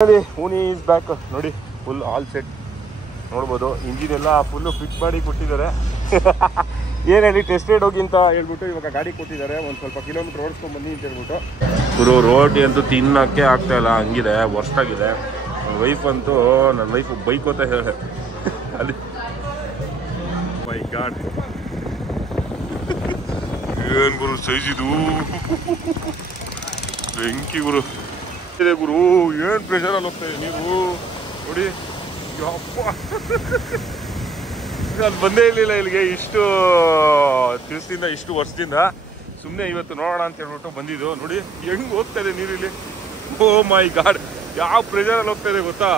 ಹೂನಿ is back ನೋಡಿ, full all set ನೋಡ್ಬೋದು. Engine ಎಲ್ಲ ಫುಲ್ಲು ಫಿಟ್ ಮಾಡಿ ಕೊಟ್ಟಿದ್ದಾರೆ. ಏನು ಹೇಳಿ ಟೆಸ್ಟ್ ರೈಡ್ ಹೋಗಿ ಅಂತ ಹೇಳ್ಬಿಟ್ಟು ಇವಾಗ ಗಾಡಿ ಕೊಟ್ಟಿದ್ದಾರೆ. ಒಂದು ಸ್ವಲ್ಪ ಕಿಲೋಮೀಟರ್ ಓಡಿಸ್ಕೊಂಡು ಬನ್ನಿ ಅಂತ ಹೇಳ್ಬಿಟ್ಟು. ಗುರು ರೋಟಿ ಅಂತೂ ತಿನ್ನೋಕ್ಕೆ ಆಗ್ತಾ ಇಲ್ಲ, ಹಂಗಿದೆ ವರ್ಸ್ಟಾಗಿದೆ. ನನ್ನ ವೈಫ್ ಅಂತೂ, ನನ್ನ ವೈಫ್ ಬೈಕ್ ಅಂತ ಹೇಳಿ ಅಲ್ಲಿ ಮೈ ಗಾಡ್, ಏನು ಗುರು ಸೈಜ್ ಇದು, ಬೆಂಕಿ ಗುರು ಇದೆ ಗುರು. ಏನು ಪ್ರೆಷರಲ್ಲಿ ಹೋಗ್ತಾ ಇದೆ ನೀರು ನೋಡಿ. ಯಪ್ಪ ನಾನು ಬಂದೇ ಇರಲಿಲ್ಲ ಇಲ್ಲಿಗೆ ಇಷ್ಟು ದಿವಸದಿಂದ, ಇಷ್ಟು ವರ್ಷದಿಂದ. ಸುಮ್ಮನೆ ಇವತ್ತು ನೋಡೋಣ ಅಂತ ಹೇಳ್ಬಿಟ್ಟು ಬಂದಿದ್ದು. ನೋಡಿ ಹೆಂಗೆ ಹೋಗ್ತಾ ಇದೆ ನೀರು ಇಲ್ಲಿ. ಓ ಮೈ ಗಾಡ್, ಯಾವ ಪ್ರೆಷರಲ್ಲಿ ಹೋಗ್ತಾ ಇದೆ ಗೊತ್ತಾ.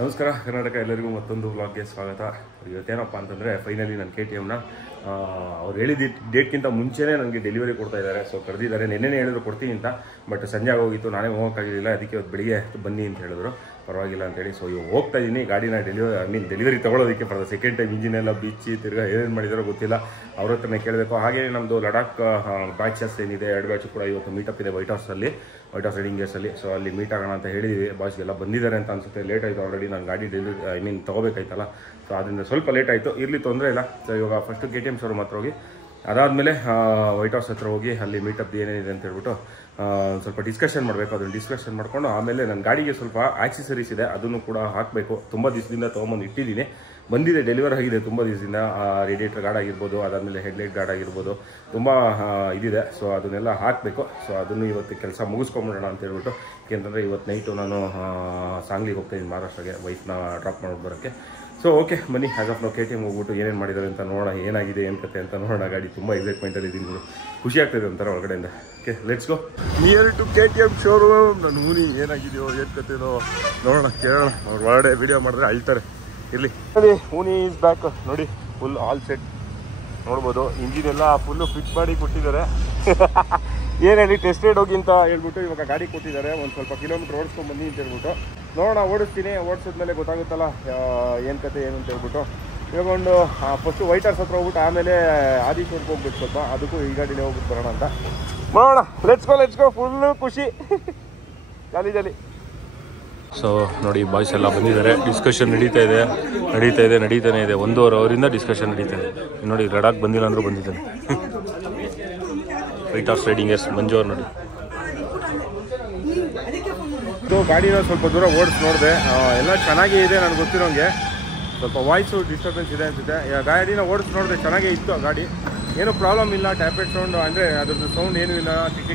ನಮಸ್ಕಾರ ಕರ್ನಾಟಕ, ಎಲ್ಲರಿಗೂ ಮತ್ತೊಂದು ವ್ಲಾಗ್ಗೆ ಸ್ವಾಗತ. ಇವತ್ತೇನಪ್ಪ ಅಂತಂದರೆ ಫೈನಲಿ ನನ್ನ KTMನ ಅವ್ರು ಹೇಳಿದ ಡೇಟ್ಗಿಂತ ಮುಂಚೆನೇ ನನಗೆ ಡೆಲಿವರಿ ಕೊಡ್ತಾ ಇದ್ದಾರೆ. ಸೊ ಕರೆದಿದ್ದಾರೆ, ನೆನ್ನೆನೇ ಹೇಳಿದ್ರು ಕೊಡ್ತೀನಿ ಅಂತ. ಬಟ್ ಸಂಜೆ ಆಗೋಗಿತ್ತು, ನಾನೇ ಹೋಗೋಕ್ಕಾಗಿರಲಿಲ್ಲ. ಅದಕ್ಕೆ ಇವತ್ತು ಬೆಳಿಗ್ಗೆ ಬನ್ನಿ ಅಂತ ಹೇಳಿದ್ರು, ಪರವಾಗಿಲ್ಲ ಅಂತೇಳಿ. ಸೊ ಇವಾಗ ಹೋಗ್ತಾ ಇದ್ದೀನಿ ಗಾಡಿನ ಡೆಲಿವರಿ ತೊಗೊಳೋದಕ್ಕೆ. For the second time engine ಎಲ್ಲ ಬಿಚ್ಚಿ ತಿರ್ಗಾ ಏನೇನು ಮಾಡಿದಾರೋ ಗೊತ್ತಿಲ್ಲ, ಅವ್ರ ಹತ್ರನೇ ಕೇಳಬೇಕು. ಹಾಗೆ ನಮ್ಮದು ಲಡಾಖ್ ಬ್ಯಾಚಸ್ ಏನಿದೆ, 2 ಬ್ಯಾಚು ಕೂಡ ಇವತ್ತು ಮೀಟಪ್ ಇದೆ ವೈಟ್ ಹೌಸ್ ರೈಡಿಂಗ್ ಗೇರ್ಸಲ್ಲಿ. ಸೊ ಅಲ್ಲಿ ಮೀಟ್ ಆಗೋಣ ಅಂತ ಹೇಳಿದ್ದೀವಿ. ಬಾಸ್ಗೆಲ್ಲ ಬಂದಿದ್ದಾರೆ ಅಂತ ಅನಿಸುತ್ತೆ. ಲೇಟ್ ಆಯಿತು ಆಲ್ರೆಡಿ, ನಾನು ಗಾಡಿ ತೊಗೋಬೇಕಾಯ್ತಲ್ಲ. ಸೊ ಅದರಿಂದ ಸ್ವಲ್ಪ ಲೇಟ್ ಆಯಿತು, ಇರಲಿ ತೊಂದರೆ ಇಲ್ಲ. ಸೊ ಇವಾಗ ಫಸ್ಟು KTM ಶೋರೂಮ್ ಹತ್ರ ಹೋಗಿ, ಅದಾದಮೇಲೆ ವೈಟ್ ಹೌಸ್ ಹತ್ರ ಹೋಗಿ ಅಲ್ಲಿ ಮೀಟಪ್ ಏನೇನಿದೆ ಅಂತ ಹೇಳ್ಬಿಟ್ಟು ಸ್ವಲ್ಪ ಡಿಸ್ಕಷನ್ ಮಾಡಬೇಕು. ಅದನ್ನು ಡಿಸ್ಕಷನ್ ಮಾಡಿಕೊಂಡು ಆಮೇಲೆ ನನ್ನ ಗಾಡಿಗೆ ಸ್ವಲ್ಪ ಆಕ್ಸೆಸರೀಸ್ ಇದೆ, ಅದನ್ನು ಕೂಡ ಹಾಕಬೇಕು. ತುಂಬ ದಿವಸದಿಂದ ತೊಗೊಂಬಂದು ಇಟ್ಟಿದ್ದೀನಿ, ಬಂದಿದೆ, ಡೆಲಿವರ್ ಆಗಿದೆ ತುಂಬ ದಿವಸದಿಂದ. ರೇಡಿಯೇಟರ್ ಗಾರ್ಡ್ ಆಗಿರ್ಬೋದು, ಅದಾದಮೇಲೆ ಹೆಡ್ಲೈಟ್ ಗಾರ್ಡ್ ಆಗಿರ್ಬೋದು, ತುಂಬ ಇದಿದೆ. ಸೊ ಅದನ್ನೆಲ್ಲ ಹಾಕಬೇಕು. ಸೊ ಅದನ್ನು ಇವತ್ತು ಕೆಲಸ ಮುಗಿಸ್ಕೊಂಬಿಡೋಣ ಅಂತ ಹೇಳ್ಬಿಟ್ಟು. ಯಾಕೆಂತಂದರೆ ಇವತ್ತು ನೈಟು ನಾನು ಸಾಂಗ್ಲಿಗೆ ಹೋಗ್ತಾಯಿದ್ದೀನಿ, ಮಹಾರಾಷ್ಟ್ರಗೆ, ವೈಫ್ನ ಡ್ರಾಪ್ ಮಾಡ್ಬಿಟ್ಟು ಬರೋಕ್ಕೆ. ಸೊ ಓಕೆ ಬನ್ನಿ, ಆಸ್ ಆಫ್ ನಾವು KTM ಹೋಗ್ಬಿಟ್ಟು ಏನೇನು ಮಾಡಿದ್ದಾರೆ ಅಂತ ನೋಡೋಣ, ಏನಾಗಿದೆ ಏನು ಕತೆ ಅಂತ ನೋಡೋಣ. ಗಾಡಿ ತುಂಬ ಎಕ್ಸೈಟ್ಮೆಂಟಲ್ಲಿ ಇದ್ದೀನಿ, ಖುಷಿ ಆಗ್ತಾಯಿದೆ ಒಂಥರ ಹೊರಗಡೆಯಿಂದ. Okay let's go near to KTM showroom. ನನ್ನ ಹೂನಿ ಏನಾಗಿದೆಯೋ ಏನು ಕತೆನೋ ನೋಡೋಣ, ಕೇಳೋಣ. ಅವ್ರು ಹೊರಗಡೆ ವಿಡಿಯೋ ಮಾಡಿದ್ರೆ ಅಳ್ತಾರೆ. ಇರಲಿ ಹೂನಿ ಈಸ್ ಬ್ಯಾಕ್ ನೋಡಿ, ಫುಲ್ ಆಲ್ ಸೆಟ್ ನೋಡ್ಬೋದು. ಇಂಜಿನ್ ಎಲ್ಲ ಫುಲ್ಲು ಫಿಟ್ ಮಾಡಿ ಕೊಟ್ಟಿದ್ದಾರೆ. ಏನು ಹೇಳಿ ಟೆಸ್ಟ್ ರೈಡ್ ಹೋಗಿ ಅಂತ ಹೇಳ್ಬಿಟ್ಟು ಇವಾಗ ಗಾಡಿ ಕೊಟ್ಟಿದ್ದಾರೆ. ಒಂದು ಸ್ವಲ್ಪ ಕಿಲೋಮೀಟರ್ ಓಡಿಸ್ಕೊಂಡು ಬನ್ನಿ ಅಂತ ಹೇಳ್ಬಿಟ್ಟು. ನೋಡೋಣ, ಓಡಿಸ್ತೀನಿ. ಓಡಿಸಿದ್ಮೇಲೆ ಗೊತ್ತಾಗುತ್ತಲ್ಲ ಏನು ಕತೆ ಏನು ಅಂತ ಹೇಳ್ಬಿಟ್ಟು. ಇವಾಗ ಒಂದು ಫಸ್ಟು ವೈಟ್ ಹೌಸ್ ಹತ್ರ ಹೋಗ್ಬಿಟ್ಟು ಆಮೇಲೆ ಆದಿಶ್ವರ್ಗೆ ಹೋಗ್ಬೇಕು ಸ್ವಲ್ಪ, ಅದಕ್ಕೂ ಈ ಗಾಡಿಲೇ ಹೋಗ್ಬಿಟ್ಟು ಬರೋಣ ಅಂತ. ನೋಡೋಣ, ಲೆಟ್ಸ್ ಗೋ ಫುಲ್ಲು ಖುಷಿ, ಜಾಲಿ. ಸೊ ನೋಡಿ, ಬಾಯ್ಸ್ ಎಲ್ಲ ಬಂದಿದ್ದಾರೆ. ಡಿಸ್ಕಷನ್ ನಡೀತಾನೆ ಇದೆ. 1.5 ಅವರಿಂದ ಡಿಸ್ಕಷನ್ ನಡೀತಾ ಇದೆ. ನೋಡಿ ಲಡಾಖ್ ಬಂದಿಲ್ಲ ಅಂದರೂ ಬಂದಿದ್ದಾನೆ. ವೈಟ್ ಹೌಸ್ ರೈಡಿಂಗ್ ಗೇರ್ಸ್ ಮಂಜು ಅವ್ರು ನೋಡಿ. ಸೊ ಗಾಡಿನ ಸ್ವಲ್ಪ ದೂರ ಓಡಿಸಿ ನೋಡಿದೆ, ಎಲ್ಲ ಚೆನ್ನಾಗೇ ಇದೆ. ನನಗೆ ಗೊತ್ತಿರೋಂಗೆ ಸ್ವಲ್ಪ ವಾಯ್ಸು ಡಿಸ್ಟರ್ಬೆನ್ಸ್ ಇದೆ ಅನಿಸುತ್ತೆ. ಗಾಡಿನ ಓಡಿಸಿ ನೋಡಿದೆ, ಚೆನ್ನಾಗೇ ಇತ್ತು ಆ ಗಾಡಿ, ಏನೂ ಪ್ರಾಬ್ಲಮ್ ಇಲ್ಲ. ಟ್ಯಾಬ್ಲೆಟ್ ಸೌಂಡ್ ಅಂದರೆ ಅದ್ರದ್ದು ಸೌಂಡ್ ಏನೂ ಇಲ್ಲ,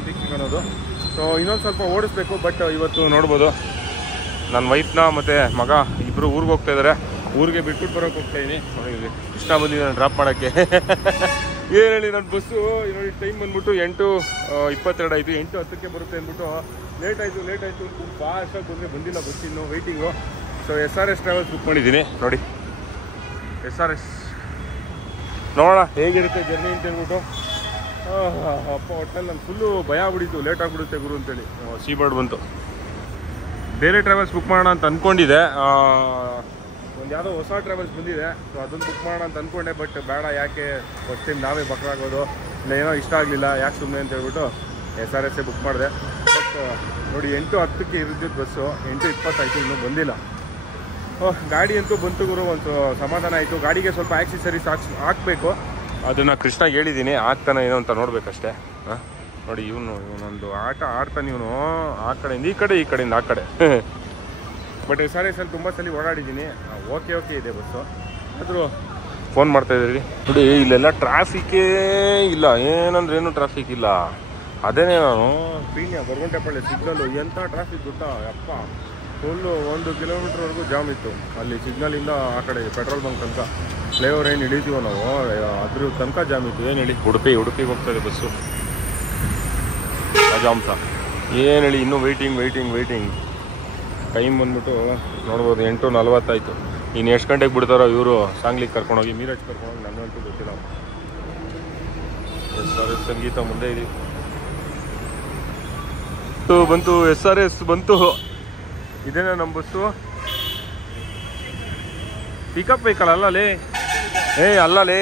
ಟಿಕ್ ಅನ್ನೋದು. ಸೊ ಇನ್ನೊಂದು ಸ್ವಲ್ಪ ಓಡಿಸ್ಬೇಕು. ಬಟ್ ಇವತ್ತು ನೋಡ್ಬೋದು, ನನ್ನ ವೈಫ್ನ ಮತ್ತು ಮಗ ಇಬ್ಬರು ಊರಿಗೆ ಹೋಗ್ತಾ ಇದ್ದಾರೆ. ಊರಿಗೆ ಬಿಟ್ಬಿಟ್ಟು ಬರೋಕ್ಕೆ ಹೋಗ್ತಾಯಿದ್ದೀನಿ. ನೋಡಿ ಕೃಷ್ಣ ಬಂದಿದ್ದಾನೆ ಡ್ರಾಪ್ ಮಾಡೋಕ್ಕೆ. ಏನು ಹೇಳಿ, ನನ್ನ ಬಸ್ಸು ನೋಡಿ ಟೈಮ್ ಬಂದ್ಬಿಟ್ಟು 8:22 ಆಯಿತು. 8:10ಕ್ಕೆ ಬರುತ್ತೆ ಅಂದ್ಬಿಟ್ಟು ಲೇಟ್ ಆಯಿತು. ಫಾಸ್ಟಾಗಿ ಬಂದಿಲ್ಲ ಬಸ್, ಇನ್ನು waiting. So SRS travels book ಮಾಡಿದ್ದೀನಿ ನೋಡಿ. SRS ನೋಡೋಣ ಹೇಗಿರುತ್ತೆ ಜರ್ನಿ ಅಂತ ಹೇಳ್ಬಿಟ್ಟು. ಅಪ್ಪ ಒಟ್ಟಲ್ಲಿ ನಾನು ಫುಲ್ಲು ಭಯ ಆಗ್ಬಿಟ್ಟಿತ್ತು, ಲೇಟ್ ಆಗಿಬಿಡುತ್ತೆ ಗುರು ಅಂತೇಳಿ. ಸೀಬರ್ಡ್ ಬಂತು. ಬೇರೆ ಟ್ರಾವೆಲ್ಸ್ ಬುಕ್ ಮಾಡೋಣ ಅಂತ ಅಂದ್ಕೊಂಡಿದ್ದೆ. ಒಂದು ಯಾವುದೋ ಹೊಸ ಟ್ರಾವೆಲ್ಸ್ ಬಂದಿದೆ, ಸೊ ಅದನ್ನು ಬುಕ್ ಮಾಡೋಣ ಅಂತ ಅಂದ್ಕೊಂಡೆ. ಬಟ್ ಬೇಡ, ಯಾಕೆ ಫಸ್ಟ್ ಟೈಮ್ ನಾವೇ ಬಕ್ರಾಗೋದು, ಇಲ್ಲ ಏನೋ ಇಷ್ಟ ಆಗಲಿಲ್ಲ, ಯಾಕೆ ಸುಮ್ಮನೆ ಅಂತ ಹೇಳ್ಬಿಟ್ಟು SRS ಬುಕ್ ಮಾಡಿದೆ. ಬಟ್ ನೋಡಿ 8:10ಕ್ಕೆ ಇರಿದ್ದಿದ್ದು ಬಸ್ಸು, 8:20 ಆಯಿತು, ಇನ್ನೂ ಬಂದಿಲ್ಲ. ಗಾಡಿ ಅಂತೂ ಬಂತು ಗುರು, ಒಂದು ಸಮಾಧಾನ ಆಯಿತು. ಗಾಡಿಗೆ ಸ್ವಲ್ಪ ಆಕ್ಸೆಸರೀಸ್ ಹಾಕಬೇಕು, ಅದನ್ನು ಕೃಷ್ಣಗೆ ಹೇಳಿದ್ದೀನಿ, ಆಗ್ತಾನೆ ಏನೋ ಅಂತ ನೋಡ್ಬೇಕಷ್ಟೇ. ನೋಡಿ ಇವನೊಂದು ಆಟ ಆಡ್ತಾನೆ ಇವನು, ಆ ಕಡೆಯಿಂದ ಈ ಕಡೆ, ಈ ಕಡೆಯಿಂದ ಆ ಕಡೆ. ಬಟ್ SRS ಅಲ್ಲಿ ತುಂಬ ಸಲ ಓಡಾಡಿದ್ದೀನಿ, ಓಕೆ ಇದೆ ಬಸ್ಸು. ಆದರೂ ಫೋನ್ ಮಾಡ್ತಾಯಿದ್ದೀರಿ ನೋಡಿ, ಇಲ್ಲೆಲ್ಲ ಟ್ರಾಫಿಕ್ಕೇ ಇಲ್ಲ, ಏನಂದ್ರೆ ಏನು ಟ್ರಾಫಿಕ್ ಇಲ್ಲ. ಅದೇನೇ ನಾನು ಪೀಣ್ಯ ಬರಗುಂಟೆಪಳ್ಳಿ ಸಿಗ್ನಲ್ಲು ಎಂಥ ಟ್ರಾಫಿಕ್ ಗೊತ್ತಾ ಯಪ್ಪ. ಫುಲ್ಲು 1 ಕಿಲೋಮೀಟ್ರ್ವರೆಗೂ ಜಾಮ್ ಇತ್ತು ಅಲ್ಲಿ ಸಿಗ್ನಲಿಂದ ಆ ಕಡೆ ಪೆಟ್ರೋಲ್ ಬಂಕ್ ತನಕ. ಫ್ಲೇವರ್ ಏನು ಹಿಡಿತೀವೋ ನಾವು, ಅದ್ರ ತನಕ ಜಾಮ್ ಇತ್ತು. ಏನು ಹೇಳಿ, ಉಡುಪಿಗೆ ಹೋಗ್ತಾಯಿದೆ ಬಸ್ಸು. ಜಾಮ್ ಸಹ ಏನು ಹೇಳಿ, ಇನ್ನೂ ವೆಯ್ಟಿಂಗ್. ಟೈಮ್ ಬಂದ್ಬಿಟ್ಟು ನೋಡ್ಬೋದು 8:40 ಆಯಿತು. ಇನ್ನು ಎಷ್ಟು ಗಂಟೆಗೆ ಬಿಡ್ತಾರೋ ಇವರು ಸಾಂಗ್ಲಿಗೆ ಕರ್ಕೊಂಡೋಗಿ, ಮೀರಜ್ ಕರ್ಕೊಂಡೋಗಿ, ನನಗಂತೂ ಗೊತ್ತಿಲ್ಲ. SRS ಸಂಗೀತ ಮುಂದೆ ಇದೆ ಬಂತು. SRS ಬಂತು. ಇದೇನಾ ನಮ್ಮ ಬಸ್ಸು? ಪಿಕಪ್ ವೆಹಿಕಲ್ ಅಲ್ಲಲೇ, ಅಲ್ಲಲೇ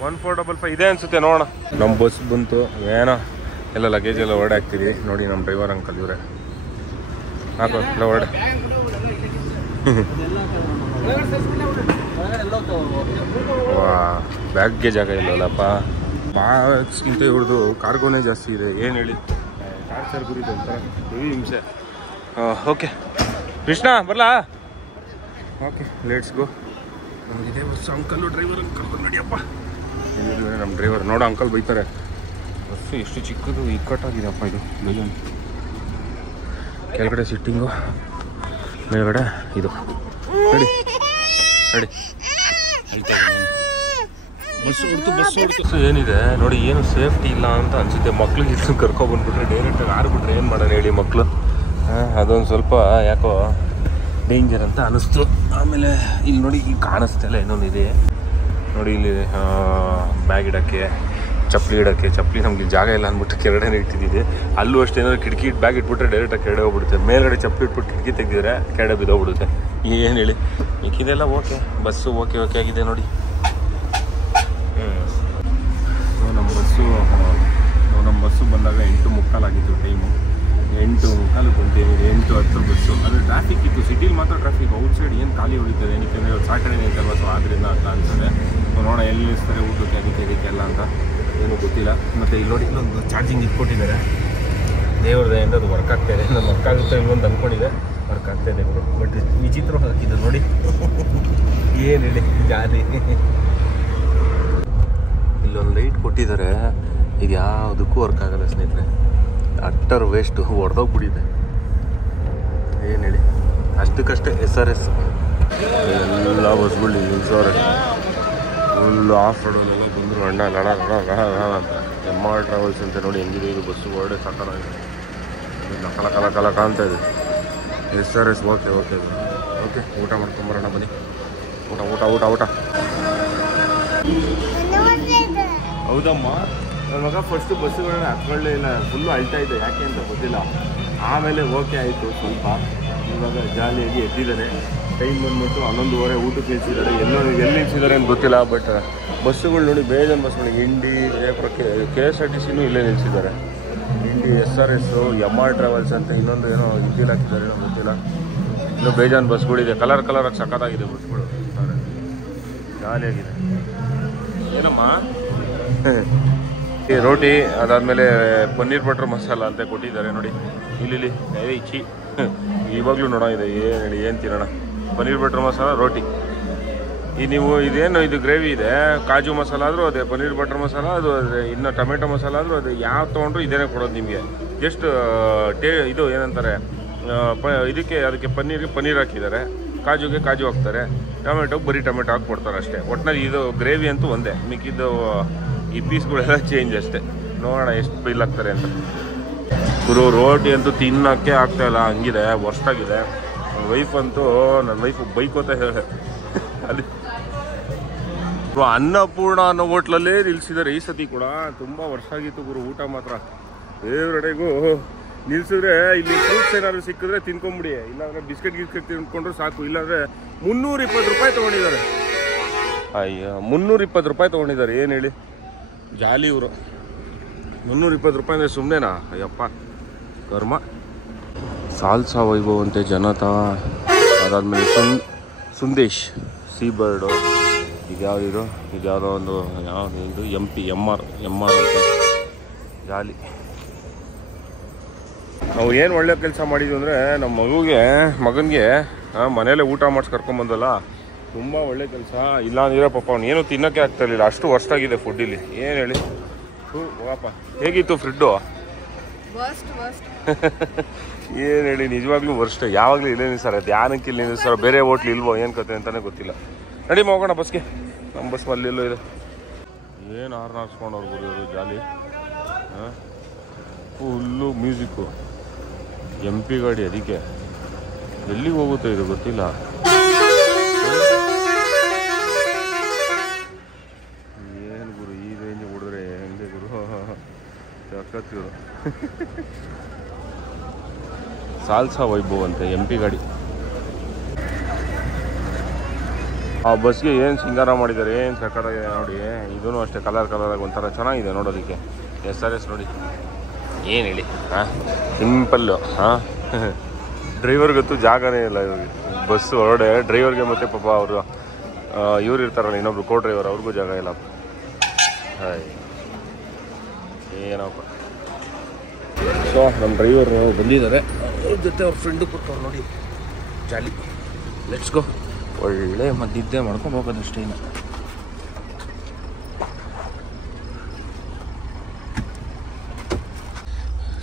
1455 ಇದೆ ಅನಿಸುತ್ತೆ. ನೋಡೋಣ, ನಮ್ಮ ಬಸ್ ಬಂತು. ಏನೋ ಎಲ್ಲ ಲಗೇಜ್ ಎಲ್ಲ ಹೊರಡೆ ಹಾಕ್ತೀರಿ ನೋಡಿ. ನಮ್ಮ ಡ್ರೈವರ್ ಅಂಕಲ್ ಇವರೇ ಹಾಕೋ ಎಲ್ಲ ಹೊರಡೆ. ವಾ ಬ್ಯಾಗ್ಗೆ ಜಾಗ ಇಲ್ಲವಲ್ಲಪ್ಪ. ಬಾಕ್ಸ್ಗಿಂತ ಇವ್ರದ್ದು ಕಾರ್ಗೋನೇ ಜಾಸ್ತಿ ಇದೆ. ಏನು ಹೇಳಿ, ಟಾರ್ಚರ್ ಗುರಿದು ಅಂತ ಹೆವಿ ಹಿಂಸೆ. ಓಕೆ ಕೃಷ್ಣ ಬರಲಾ? Okay let's go. ನಮಗಿದೆ ಬಸ್. ಅಂಕಲ್ಲು ಡ್ರೈವರ್ ಅಂಕಲ್ ಬಂದಿಡಿಯಪ್ಪ. ಏನಿಲ್ಲ ನಮ್ಮ ಡ್ರೈವರ್ ನೋಡೋ ಅಂಕಲ್ ಬೈತಾರೆ. ಬಸ್ಸು ಎಷ್ಟು ಚಿಕ್ಕದು ಇಕ್ಕಟ್ಟಾಗಿದೆಯಪ್ಪ ಇದು. ಬೇಜಾನ್ ಕೆಳಗಡೆ ಸಿಟ್ಟಿಂಗು, ಮೇಲ್ಗಡೆ ಇದು ನೋಡಿ ನೋಡಿ. ಬಸ್ಸು ಏನಿದೆ ನೋಡಿ, ಏನು ಸೇಫ್ಟಿ ಇಲ್ಲ ಅಂತ ಅನ್ಸುತ್ತೆ. ಮಕ್ಳಿಗೆ ಇಟ್ಟು ಕರ್ಕೊಬಂದ್ಬಿಟ್ರೆ ಡೈರೆಕ್ಟಾಗಿ ಆಡ್ಬಿಟ್ರೆ ಏನು ಮಾಡೋಣ ಹೇಳಿ ಮಕ್ಕಳು. ಅದೊಂದು ಸ್ವಲ್ಪ ಯಾಕೋ ಡೇಂಜರ್ ಅಂತ ಅನ್ನಿಸ್ತು. ಆಮೇಲೆ ಇಲ್ಲಿ ನೋಡಿ, ಈಗ ಕಾಣಿಸ್ತಿಲ್ಲ ಇನ್ನೊಂದು ಇದೆ ನೋಡಿ. ಇಲ್ಲಿ ಬ್ಯಾಗ್ ಇಡೋಕ್ಕೆ, ಚಪ್ಪಲಿ ಇಡೋಕ್ಕೆ. ಚಪ್ಪಲಿ ನಮ್ಗೆ ಜಾಗ ಇಲ್ಲ ಅಂದ್ಬಿಟ್ಟು ಕೆಳಗಡೆ ಇಟ್ಟಿದ್ದೀವಿ. ಅಲ್ಲೂ ಅಷ್ಟೇ ಏನಾದ್ರು ಕಿಟಕಿ ಬ್ಯಾಗ್ ಇಟ್ಬಿಟ್ರೆ ಡೈರೆಕ್ಟಾಗಿ ಕೆಳಗಡೆ ಹೋಗ್ಬಿಡುತ್ತೆ. ಮೇಲ್ಗಡೆ ಚಪ್ಪಲಿ ಇಟ್ಬಿಟ್ಟು ಕಿಟಕಿ ತೆಗೆದಿದ್ರೆ ಕೆಳಗಡೆ ಬಿದ್ದೋಗ್ಬಿಡುತ್ತೆ. ಏನು ಹೇಳಿ, ಮಿಕ್ಕಿದೆಲ್ಲ ಓಕೆ. ಬಸ್ಸು ಓಕೆ ಆಗಿದೆ ನೋಡಿ. ನಮ್ಮ ಬಸ್ಸು ಬಂದಾಗ 8:45 ಆಗಿತ್ತು ಟೈಮು. 8:45 ಬಂತೀವಿ. 8:10 ಬಸ್ಸು. ಅದು ಟ್ರಾಫಿಕ್ ಇತ್ತು. ಸಿಟಿಲಿ ಮಾತ್ರ ಟ್ರಾಫಿಕ್. ಔಟ್ಸೈಡ್ ಏನು ಖಾಲಿ ಹೊಡಿತದೆ. ಏನಕ್ಕೆ ಇವತ್ತು ಸಾಟರ್ಡೇ ಐತಲ್ವ, ಸೊ ಆದ್ದರಿಂದ ಅಂತ ಅನ್ಸುತ್ತೆ. ನೋಡೋಣ ಎಲ್ಲಿ ನಿಲ್ಲಿಸ್ತಾರೆ ಊಟಕ್ಕೆ ಅದಕ್ಕೆಲ್ಲ ಅಂತ ಏನೂ ಗೊತ್ತಿಲ್ಲ. ಮತ್ತು ಇಲ್ಲಿ ನೋಡಿ ಇನ್ನೊಂದು ಚಾರ್ಜಿಂಗ್ ಇಟ್ಕೊಟ್ಟಿದ್ದಾರೆ. ದೇವ್ರದೆಯಿಂದ ಅದು ವರ್ಕ್ ಆಗ್ತಾಯಿದೆ. ನಾನು ವರ್ಕ್ ಆಗುತ್ತೆ ಇಲ್ಲೊಂದು ಅಂದ್ಕೊಂಡಿದ್ದೆ, ವರ್ಕ್ ಆಗ್ತಾಯಿದೆ. ಬಟ್ ವಿಚಿತ್ರ ಹಾಕಿದ್ದು ನೋಡಿ. ಏನು ಹೇಳಿ ಗಾಲಿ. ಇಲ್ಲೊಂದು ಲೈಟ್ ಕೊಟ್ಟಿದ್ದಾರೆ. ಇದು ಯಾವುದಕ್ಕೂ ವರ್ಕ್ ಆಗಲ್ಲ ಸ್ನೇಹಿತರೆ. ಅಟ್ಟರ್ ವೇಸ್ಟು, ಹೊಡೆದೋಗ್ಬಿಟ್ಟಿದೆ. ಏನು ಹೇಳಿ, ಅಷ್ಟಕ್ಕಷ್ಟೇ SRS ಎಲ್ಲ ಬಸ್ಗಳು ನಿಲ್ಸೋರೆ. ಫುಲ್ ಆಫ್ ರೋಡಲ್ಲೆಲ್ಲ ಬಂದರು ಅಣ್ಣ ಲಡ ಅಂತ. MR ಟ್ರಾವೆಲ್ಸ್ ಅಂತ ನೋಡಿ ಹೆಂಗಿದೆ ಇದು ಬಸ್ಸು. ಹೊರಡೆ ಸಾಕಾಗಿದೆ. ಕಲ ಕಾಣ್ತಾ ಇದೆ. SRS ಓಕೆ ಊಟ ಮಾಡ್ಕೊಂಬರೋಣ ಬನ್ನಿ. ಊಟ ಹೌದಮ್ಮ. ನನ್ನ ಮಗ ಫಸ್ಟು ಬಸ್ಸುಗಳನ್ನ ಹತ್ಕೊಳ್ಳೇ ಇಲ್ಲ. ಫುಲ್ಲು ಅಳ್ತಾ ಇದ್ದೆ, ಯಾಕೆ ಅಂತ ಗೊತ್ತಿಲ್ಲ. ಆಮೇಲೆ ಓಕೆ ಆಯಿತು ಸ್ವಲ್ಪ. ಇವಾಗ ಜಾಲಿಯಾಗಿ ಎದ್ದಿದ್ದಾರೆ. ಟೈಮ್ ಬಂದ್ಬಿಟ್ಟು 11:30 ಊಟಕ್ಕೆ ನಿಲ್ಸಿದ್ದಾರೆ. ಎಲ್ಲಿ ನಿಲ್ಸಿದ್ದಾರೆ ಅಂತ ಗೊತ್ತಿಲ್ಲ. ಬಟ್ ಬಸ್ಸುಗಳು ನೋಡಿ ಬೇಜಾನ್ ಬಸ್ಗಳಿಗೆ. ಇಂಡಿ, KSRTCನೂ ಇಲ್ಲೇ ನಿಲ್ಸಿದ್ದಾರೆ. ಇಂಡಿ, SRS, MR ಟ್ರಾವೆಲ್ಸ್ ಅಂತ ಇನ್ನೊಂದು ಏನೋ ಹಿಂದಿಲಿ ಹಾಕಿದ್ದಾರೆ, ಏನೋ ಗೊತ್ತಿಲ್ಲ. ಇನ್ನೂ ಬೇಜಾನ್ ಬಸ್ಗಳಿದೆ. ಕಲರಾಗಿ ಸಖತ್ತಾಗಿದೆ ಬಸ್ಗಳು. ಜಾಲಿಯಾಗಿದೆ. ಏನಮ್ಮ ಈ ರೋಟಿ, ಅದಾದಮೇಲೆ ಪನ್ನೀರ್ ಬಟರ್ ಮಸಾಲ ಅಂತ ಕೊಟ್ಟಿದ್ದಾರೆ ನೋಡಿ. ಇಲ್ಲಿ ಚಿ ಇವಾಗಲೂ ನೋಡೋ ಇದೆ. ಏನು ಹೇಳಿ, ಏನು ತಿನ್ನೋಣ? ಪನ್ನೀರ್ ಬಟರ್ ಮಸಾಲ, ರೋಟಿ. ನೀವು ಇದೇನು ಇದು ಗ್ರೇವಿ ಇದೆ, ಕಾಜು ಮಸಾಲ ಆದರೂ ಅದೇ, ಪನ್ನೀರ್ ಬಟರ್ ಮಸಾಲ ಅದು ಅದೇ, ಇನ್ನು ಟೊಮೆಟೊ ಮಸಾಲ ಆದರೂ ಅದು. ಯಾವ ತೊಗೊಂಡ್ರು ಇದೇನೇ ಕೊಡೋದು ನಿಮಗೆ. ಜಸ್ಟ್ ಇದು ಏನಂತಾರೆ, ಅದಕ್ಕೆ ಪನ್ನೀರ್ ಹಾಕಿದ್ದಾರೆ, ಕಾಜುಗೆ ಕಾಜು ಹಾಕ್ತಾರೆ, ಟೊಮೆಟೊಗೆ ಬರೀ ಟೊಮೆಟೊ ಹಾಕಿ ಕೊಡ್ತಾರೆ ಅಷ್ಟೇ. ಒಟ್ಟಿನಲ್ಲಿ ಇದು ಗ್ರೇವಿ ಅಂತೂ ಒಂದೇ. ಮಿಕ್ಕಿದ್ದು ಈ ಪೀಸ್ಗಳೆಲ್ಲ ಚೇಂಜ್ ಅಷ್ಟೇ. ನೋಡೋಣ ಎಷ್ಟು ಬಿಲ್ ಆಗ್ತಾರೆ ಅಂತ. ರೋಟಿ ಅಂತೂ ತಿನ್ನೋಕ್ಕೆ ಆಗ್ತಾಯಿಲ್ಲ, ಹಂಗಿದೆ, ವರ್ಸ್ಟಾಗಿದೆ. ನನ್ನ ವೈಫ್ ಬೈಕೋತ ಹೇಳಿ ಅಲ್ಲಿ ಅನ್ನಪೂರ್ಣ ಅನ್ನೋ ಹೋಟ್ಲಲ್ಲೇ ನಿಲ್ಸಿದ್ದಾರೆ ಈ ಸತಿ ಕೂಡ. ತುಂಬ ವರ್ಷ ಆಗಿತ್ತು ಗುರು. ಊಟ ಮಾತ್ರ ದೇವರೆಡೆಗೂ ನಿಲ್ಸಿದ್ರೆ ಇಲ್ಲಿ ಫ್ರೂಟ್ಸ್ ಏನಾದ್ರು ಸಿಕ್ಕಿದ್ರೆ ತಿನ್ಕೊಂಬಿಡಿ, ಇಲ್ಲಾಂದ್ರೆ ಬಿಸ್ಕೆಟ್ ತಿನ್ಕೊಂಡ್ರು ಸಾಕು. ಇಲ್ಲಾಂದ್ರೆ 320 ರೂಪಾಯಿ ತೊಗೊಂಡಿದ್ದಾರೆ. ಅಯ್ಯೋ 320 ರೂಪಾಯಿ ತೊಗೊಂಡಿದ್ದಾರೆ. ಏನು ಹೇಳಿ, ಜಾಲಿ ಇವರು. 320 ರೂಪಾಯಿ ಅಂದರೆ ಸುಮ್ಮನೆನಾ? ಅಯ್ಯಪ್ಪ ಕರ್ಮ. ಸಾಲ್ಸಾ ವೈಭವ್ ಅಂತೆ ಜನತಾ. ಅದಾದಮೇಲೆ ಸಂದೇಶ್, ಸೀ ಬರ್ಡು. ಇದ್ಯಾವುದಿದು, ಇದ್ಯಾವುದೋ ಒಂದು ಯಾವುದು MR ಅಂತ. ಜಾಲಿ. ನಾವು ಏನು ಒಳ್ಳೆ ಕೆಲಸ ಮಾಡಿದ್ವಿ ಅಂದರೆ, ನಮ್ಮ ಮಗನಿಗೆ ಮನೇಲೆ ಊಟ ಮಾಡಿಸಿ ಕರ್ಕೊಂಬಂದಲ್ಲ, ತುಂಬ ಒಳ್ಳೆ ಕೆಲಸ. ಇಲ್ಲಾಂದಿರೋ ಪಾಪ ಅವ್ನು ಏನೂ ತಿನ್ನೋಕ್ಕೆ ಆಗ್ತಾಯಿರಲಿಲ್ಲ. ಅಷ್ಟು ವರ್ಷಾಗಿದೆ ಫುಡ್ ಇಲ್ಲಿ. ಏನು ಹೇಳಿ, ಪಾಪ ಹೇಗಿತ್ತು ಫುಡ್ಡು? ಏನು ಹೇಳಿ, ನಿಜವಾಗ್ಲೂ ವರ್ಸ್ಟ್. ಯಾವಾಗಲೂ ಇಲ್ಲೇ ನಿಲ್ಸಾರ, ಧ್ಯಾನಕ್ಕೆ ಇಲ್ಲಿ ನಿಲ್ಸಾರ. ಬೇರೆ ಹೋಟ್ಲ್ ಇಲ್ವೋ ಏನು ಕತೆ ಅಂತಲೇ ಗೊತ್ತಿಲ್ಲ. ನಡಿ ಹೋಗೋಣ ಬಸ್ಗೆ. ನಮ್ಮ ಬಸ್ ಅಲ್ಲೆಲ್ಲೋ ಇದೆ. ಏನು ಹಾರ್ಸ್ಕೊಂಡವ್ರು ಗುರು ಜಾಲಿ. ಫುಲ್ಲು ಮ್ಯೂಸಿಕ್ಕು, MP ಗಾಡಿ. ಅದಕ್ಕೆ ಎಲ್ಲಿಗೆ ಹೋಗುತ್ತೆ ಇದು ಗೊತ್ತಿಲ್ಲ. ಏನು ಗುರು ಈ ರೇಂಜ್ ಹೊಡಿದ್ರೆ ಹೆಂಗೆ ಗುರು, ಸಕ್ಕತ್ತಿರು. ಸಾಲ್ಸಾ ವೈಭವ್ ಅಂತೆ, MP ಗಾಡಿ. ಆ ಬಸ್ಗೆ ಏನು ಸಿಂಗಾರ ಮಾಡಿದ್ದಾರೆ, ಏನು ಸಕ್ಕತ್ತಾಗಿದೆ ನೋಡಿ. ಇದೂ ಅಷ್ಟೇ ಕಲರ್ ಒಂಥರ ಚೆನ್ನಾಗಿದೆ ನೋಡೋದಕ್ಕೆ. SRS ನೋಡಿ ಏನು ಹೇಳಿ ಹಾಂ, ಸಿಂಪಲ್ಲು ಹಾಂ. ಡ್ರೈವರ್ಗಂತೂ ಜಾಗನೇ ಇಲ್ಲ ಇವಾಗ. ಬಸ್ ಹೊರಡೆ ಡ್ರೈವರ್ಗೆ ಮತ್ತು ಪಾಪ ಅವರು ಇವ್ರು ಇರ್ತಾರಲ್ಲ ಇನ್ನೊಬ್ರು ಕೋ ಡ್ರೈವರ್, ಅವ್ರಿಗೂ ಜಾಗ ಇಲ್ಲ. ಹಾಯ್ ಏನಪ್ಪ. ಸೊ ನಮ್ಮ ಡ್ರೈವರು ಬಂದಿದ್ದಾರೆ, ಅವ್ರ ಜೊತೆ ಅವ್ರ ಫ್ರೆಂಡು ಕೊಟ್ಟವ್ರು ನೋಡಿ, ಜಾಲಿ. Let's go. ಒಳ್ಳೆ ಮದ್ದಿದ್ದೆ ಮಾಡ್ಕೊಂಡು ಹೋಗೋದಷ್ಟೇ. ಇನ್ನು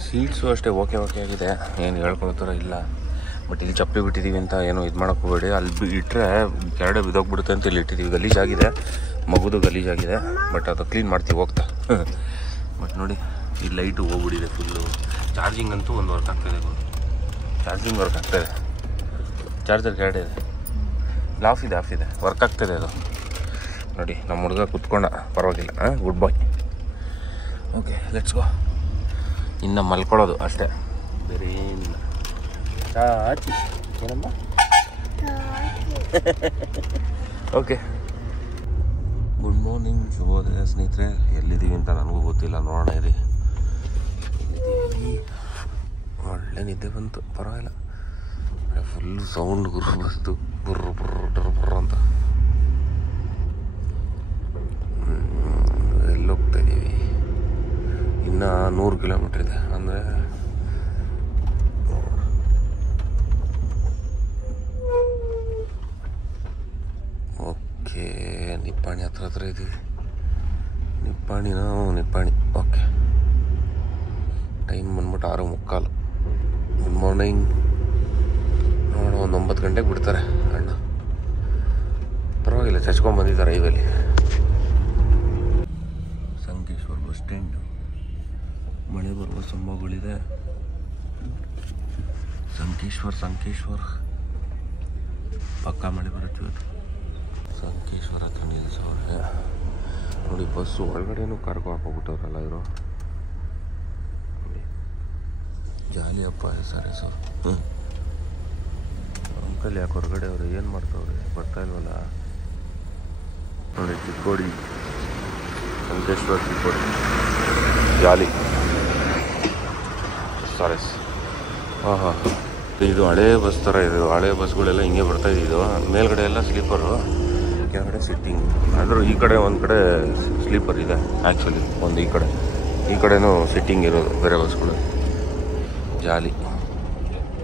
ಸೀಟ್ಸು ಅಷ್ಟೇ ಓಕೆ ಆಗಿದೆ, ಏನು ಹೇಳ್ಕೊಳ್ಳೋ ಥರ ಇಲ್ಲ. ಬಟ್ ಇಲ್ಲಿ ಚಪ್ಪಲಿ ಬಿಟ್ಟಿದ್ದೀವಿ ಅಂತ ಏನೋ ಇದು ಮಾಡೋಕ್ಕೆ ಹೋಗಬೇಡಿ. ಅಲ್ಲಿ ಇಟ್ಟರೆ ಕೆರಡೆ ಬಿದ್ದೋಗ್ಬಿಡುತ್ತೆ ಅಂತ ಇಲ್ಲಿ ಇಟ್ಟಿದ್ದೀವಿ. ಗಲೀಜಾಗಿದೆ, ಮಗುದು ಗಲೀಜಾಗಿದೆ, ಬಟ್ ಅದು ಕ್ಲೀನ್ ಮಾಡ್ತೀವಿ ಹೋಗ್ತಾ. ಬಟ್ ನೋಡಿ ಈ ಲೈಟು ಹೋಗ್ಬಿಟ್ಟಿದೆ ಫುಲ್ಲು. ಚಾರ್ಜಿಂಗ್ ಅಂತೂ ಒಂದು ವರ್ಕ್ ಆಗ್ತಾಯಿದೆ, ಚಾರ್ಜಿಂಗ್ ವರ್ಕ್ ಆಗ್ತಾಯಿದೆ. ಚಾರ್ಜರ್ ಕೆರಡೆ ಇದೆ, ಆಫ್ ಇದೆ, ವರ್ಕ್ ಆಗ್ತಾಯಿದೆ ಅದು ನೋಡಿ. ನಮ್ಮ ಹುಡುಗ ಕುತ್ಕೊಂಡ, ಪರವಾಗಿಲ್ಲ. Good boy. Okay let's go. ಇನ್ನು ಮಲ್ಕೊಳ್ಳೋದು ಅಷ್ಟೇ, ಬೇರೆ ಏನಿಲ್ಲ. ಚಾಚಿ ಏನಮ್ಮ. ಓಕೆ, ಗುಡ್ ಮಾರ್ನಿಂಗ್, ಶುಭೋದಯ ಸ್ನೇಹಿತರೆ. ಎಲ್ಲಿದ್ದೀವಿ ಅಂತ ನನಗೂ ಗೊತ್ತಿಲ್ಲ, ನೋಡೋಣ ಇರಿ. ಒಳ್ಳೆ ನಿದ್ದೆ ಬಂತು, ಪರವಾಗಿಲ್ಲ. ಫುಲ್ಲು ಸೌಂಡ್ ಗುರ್ರು ಬುರ್ರು ಅಂತ. ಎಲ್ಲೋಗ್ತಾ ಇದ್ದೀವಿ? ಇನ್ನು 100 ಕಿಲೋಮೀಟ್ರ್ ಇದೆ. ಅಂದರೆ ಓಕೆ, ನಿಪ್ಪಾಣಿ ಹತ್ರ ಇದ್ದೀವಿ. ನಿಪ್ಪಾಣಿ. ಓಕೆ, ಟೈಮ್ ಬಂದ್ಬಿಟ್ಟು 6:45. Good morning. ನೋಡೋಣ, ಒಂದು 9 ಗಂಟೆಗೆ ಬಿಡ್ತಾರೆ ಅಣ್ಣ. ಪರವಾಗಿಲ್ಲ, ಚಚ್ಕೊಂಡ್ಬಂದಿದ್ದಾರೆ ಹೈವೇಲಿ. Sankeshwar bus stand. ಮಳೆ ಬರುವ ಸಂಭವಗಳಿದೆ. ಸಂಕೇಶ್ವರ ಪಕ್ಕ ಮಳೆ ಬರುತ್ತೆ ಇವತ್ತು. ಸಂಕೇಶ್ವರ ಹತ್ರ ನಿಲ್ಲಿಸೋರೆ ನೋಡಿ. ಬಸ್ಸು ಒಳಗಡೆನೂ ಕಾರ್ಗೋ ಹಾಕೋಗ್ಬಿಟ್ಟವ್ರಲ್ಲ ಇವರು. ನೋಡಿ, ಜಾಲಿಯಪ್ಪ SRS. ಅಂಕಲ್ ಯಾಕೆ ಹೊರಗಡೆ ಅವರು ಏನು ಮಾಡ್ತಾವ್ರೆ, ಬರ್ತಾ ಇಲ್ವಲ್ಲ ನೋಡಿ. ಚಿಕ್ಕೋಡಿ, ಸಂಕೇಶ್ವರ, ಚಿಕ್ಕೋಡಿ, ಜಾಲಿ SRS. ಹಾಂ, ಇದು ಹಳೇ ಬಸ್ ಥರ ಇದೆ. ಹಳೇ ಬಸ್ಗಳೆಲ್ಲ ಹಿಂಗೆ ಬರ್ತಾಯಿದೆ. ಇದು ಮೇಲ್ಗಡೆ ಎಲ್ಲ ಸ್ಲೀಪರು, ಕೆಳಗಡೆ ಸಿಟ್ಟಿಂಗ್. ಆದರೂ ಈ ಕಡೆ ಒಂದು ಕಡೆ ಸ್ಲೀಪರ್ ಇದೆ ಆ್ಯಕ್ಚುಲಿ. ಒಂದು ಈ ಕಡೆನೂ ಸಿಟ್ಟಿಂಗ್ ಇರೋದು ಬೇರೆ ಬಸ್ಗಳು. ಜಾಲಿ.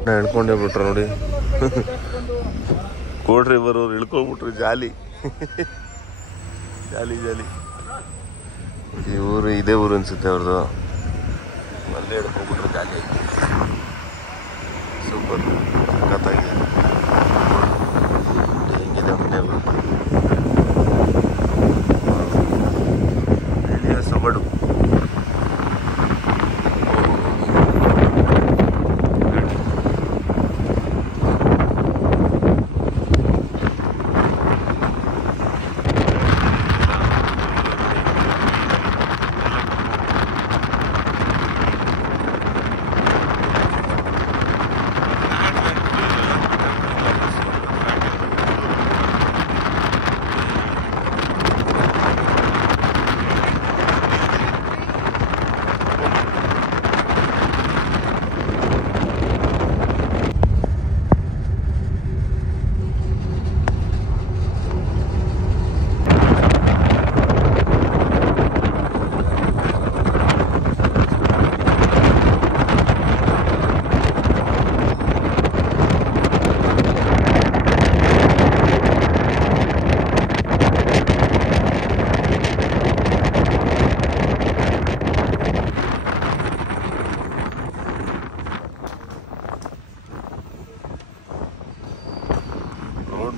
ಹೇಳ್ಕೊಂಡೇ ಬಿಟ್ರು ನೋಡಿ. ಕೋ ಡ್ರೈವರ್ ಅವ್ರು ಇಳ್ಕೊಂಡ್ಬಿಟ್ರು. ಜಾಲಿ. ಇದೇ ಊರು ಅನಿಸುತ್ತೆ ಅವ್ರದ್ದು. ಅಲ್ಲೇ ಹಿಡ್ಕೊಂಡ್ಬಿಟ್ರು. ಜಾಲಿ, ಸೂಪರ್, ಸಖತ್ತಾಗಿದೆ. ಹೆಂಗಿದೆ ಮನೆ ಇಲ್ಲಿಯ ಸೊಗಡು.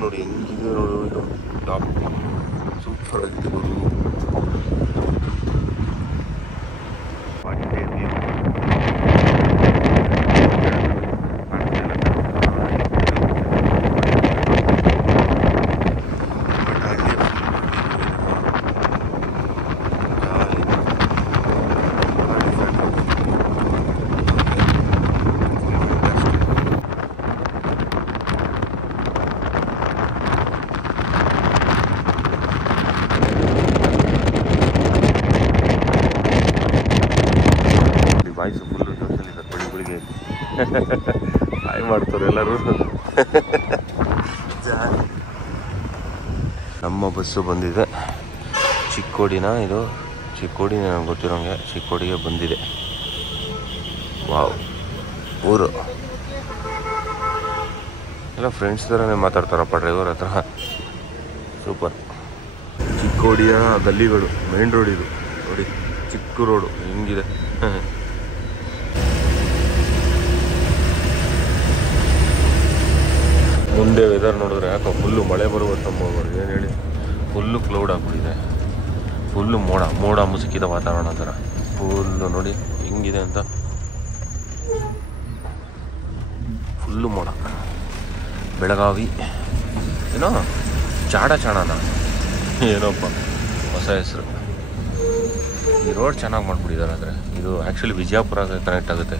ನೋಡಿ ಹೆಂಗಿದೆ ನೋಡಿ. ಟಾಪ್ ಸೂಪರ್ ಆಗಿದೆ ಗುರು. ಹಾಯ್ ಮಾಡ್ತಾರೆ ಎಲ್ಲರೂ. ನಮ್ಮ ಬಸ್ಸು ಬಂದಿದೆ. ಚಿಕ್ಕೋಡಿನ ಇದು? ಚಿಕ್ಕೋಡಿನ ನನಗೆ ಗೊತ್ತಿರೋಂಗೆ ಚಿಕ್ಕೋಡಿಗೆ ಬಂದಿದೆ. ವಾವ್, ಊರು ಎಲ್ಲ ಫ್ರೆಂಡ್ಸ್ ಥರನೇ ಮಾತಾಡ್ತಾರಪ್ಪ ಡ್ರೈವರ್ ಹತ್ರ. ಸೂಪರ್. ಚಿಕ್ಕೋಡಿಯ ಗಲ್ಲಿಗಳು, ಮೇನ್ ರೋಡ್ ಇದು ನೋಡಿ, ಚಿಕ್ಕ ರೋಡು ಹಿಂಗಿದೆ. ಮುಂದೆ ವೆದರ್ ನೋಡಿದ್ರೆ ಯಾಕೋ ಫುಲ್ಲು ಮಳೆ ಬರುವ ಸಂಭವ. ಏನು ಹೇಳಿ, ಫುಲ್ಲು ಕ್ಲೌಡ್ ಆಗಿಬಿಟ್ಟಿದೆ. ಫುಲ್ಲು ಮೋಡ ಮುಸುಕಿದ ವಾತಾವರಣ ಥರ ಫುಲ್ಲು ನೋಡಿ ಹಿಂಗಿದೆ ಅಂತ. ಫುಲ್ಲು ಮೋಡ. ಬೆಳಗಾವಿ ಏನೋ ಚಾಣನ ಏನೋಪ್ಪ ಹೊಸ ಹೆಸರು. ಈ ರೋಡ್ ಚೆನ್ನಾಗಿ ಮಾಡಿಬಿಟ್ಟಿದ್ದಾರೆ. ಆದರೆ ಇದು ಆ್ಯಕ್ಚುಲಿ ವಿಜಯಪುರ ಕನೆಕ್ಟ್ ಆಗುತ್ತೆ.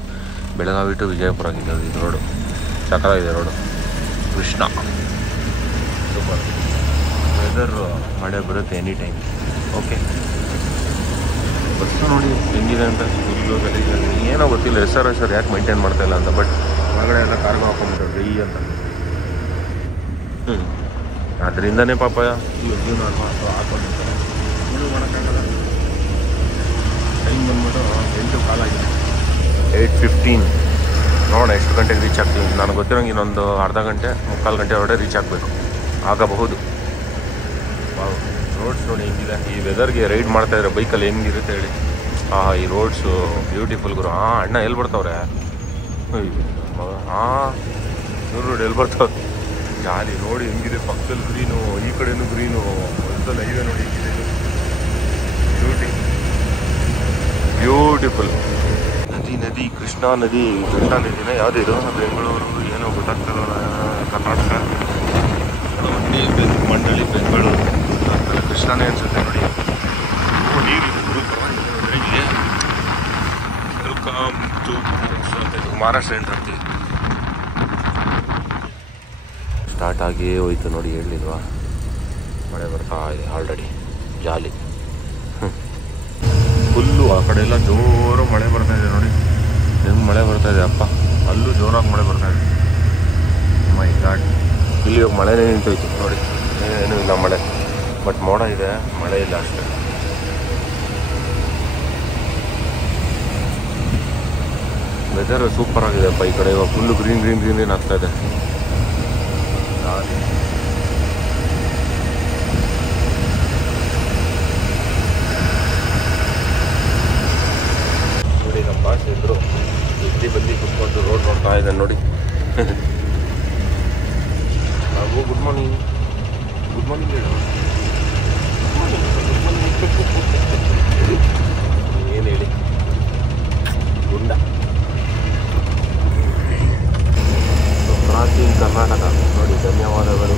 ಬೆಳಗಾವಿ ಟು ವಿಜಯಪುರ ಆಗಿದೆ ಇದು ರೋಡು. ಸಕ್ಕತ್ತಾಗಿದೆ ರೋಡು. ಕೃಷ್ಣ ಸೂಪರ್. ವೆದರು ಮಳೆ ಬರುತ್ತೆ ಎನಿ ಟೈಮ್. ಓಕೆ, ಬಸ್ಸು ನೋಡಿ ಹೆಂಗಿದೆ ಅಂತ. ಫುಲ್ಲು ಗಲೀಜಾಗಿ ಏನೋ ಗೊತ್ತಿಲ್ಲ ಹೆಸರು ಯಾಕೆ ಮೇಂಟೈನ್ ಮಾಡ್ತಾಯಿಲ್ಲ ಅಂತ. ಬಟ್ ಹೊರಗಡೆ ಎಲ್ಲ ಕಾರ್ಗೋ ಹಾಕೊಂಡ್ಬಿಟ್ಟಾರೆ ಡೈ ಅಂತ. ಅದರಿಂದನೇ ಪಾಪ ಜೀವನ ಹಾಕೊಂಡಿರ್ತಾರೆ. ಏನು ಮಾಡೋಕ್ಕಾಗಲ್ಲ. ಟೈಮ್ ಬಂದ್ಬಿಟ್ಟು 8 ಕಾಲಾಗಿದೆ. 8:15. ನೋಡೋಣ ಎಷ್ಟು ಗಂಟೆಗೆ ರೀಚ್ ಆಗ್ತೀವಿ. ನನಗೆ ಗೊತ್ತಿರೋಂಗೆ ಇನ್ನೊಂದು ಅರ್ಧ ಗಂಟೆ 3/4 ಗಂಟೆ ಒಳಗಡೆ ರೀಚ್ ಆಗಬೇಕು. ಆಗಬಹುದು. ರೋಡ್ಸ್ ನೋಡಿ ಹೆಂಗಿದೆ. ಈ ವೆದರ್ಗೆ ರೈಡ್ ಮಾಡ್ತಾಯಿದ್ರೆ ಬೈಕಲ್ಲಿ ಹೆಂಗಿರುತ್ತೆ ಹೇಳಿ. ಈ ರೋಡ್ಸು ಬ್ಯೂಟಿಫುಲ್ ಗುರು. ಅಣ್ಣ ಎಲ್ಲಿ ಬರ್ತಾವ್ರೆ? ಇವ್ರು ನೋಡಿ ಎಲ್ಲಿ ಬರ್ತಾವ್ರೆ. ಜಾಲಿ ನೋಡಿ ಹೆಂಗಿದೆ. ಪಕ್ಕದಲ್ಲಿ ಗ್ರೀನು, ಈ ಕಡೆನೂ ಗ್ರೀನು. ಒಂದ್ಸಲ ಹೈವೇ ನೋಡಿ ಹೆಂಗಿದೆ. ಬ್ಯೂಟಿಫುಲ್. ನದಿ ಕೃಷ್ಣಾ ನದಿನ ಯಾವುದಿದು? ಬೆಂಗಳೂರು ಏನೋ ಗೊತ್ತಾಗ್ತಲ್ಲ. ಕರ್ನಾಟಕ ಮಂಡಳಿ ಬೆಂಗಳೂರು ಕೃಷ್ಣಾನೇ ಅನ್ಸುತ್ತೆ ನೋಡಿ. ನೀರಿದೆ ಬೆಳಗ್ಗೆ. ವೆಲ್ಕಮ್ ಟು ಮಹಾರಾಷ್ಟ್ರ ಅಂತ ಅಂತೀವಿ. ಸ್ಟಾರ್ಟ್ ಆಗೇ ಹೋಯ್ತು ನೋಡಿ, ಹೇಳಿಲ್ವಾ? ಮಳೆ ಬರ್ತಾ ಇದೆ ಆಲ್ರೆಡಿ. ಜಾಲಿ ಫುಲ್ಲು. ಆ ಕಡೆ ಎಲ್ಲ ಜೋರು ಮಳೆ ಬರ್ತಾಯಿದೆ ನೋಡಿ. ಹೆಂಗೆ ಮಳೆ ಬರ್ತಾಯಿದೆ ಅಪ್ಪ. ಅಲ್ಲೂ ಜೋರಾಗಿ ಮಳೆ ಬರ್ತಾಯಿದೆ. ಮೈ ಗಾಡ್. ಇಲ್ಲಿ ಇವಾಗ ಮಳೆನೇ ನಿಂತೋಯ್ತು ನೋಡಿ. ಏನೂ ಇಲ್ಲ ಮಳೆ. ಬಟ್ ಮೋಡ ಇದೆ, ಮಳೆ ಇಲ್ಲ ಅಷ್ಟೇ. ವೆದರ್ ಸೂಪರ್ ಆಗಿದೆಪ್ಪ ಈ ಕಡೆ. ಇವಾಗ ಫುಲ್ಲು ಗ್ರೀನ್ ಆಗ್ತಾಯಿದೆ. ನೋಡಿ ನಮ್ಮ ಬಾಸ್ ಇದ್ರು ಬಂದು ಕುತ್ಕೊಂಡು ರೋಡ್ ನೋಡ್ತಾ ಇದ್ದಾನೆ ನೋಡಿ. ಹಾಗೂ ಗುಡ್ ಮಾರ್ನಿಂಗ್ ಹೇಳು. ಏನು ಹೇಳಿ ಗುಂಡ. ಪ್ರಾಚೀನ ಕರ್ನಾಟಕ ನೋಡಿ. ಧನ್ಯವಾದಗಳು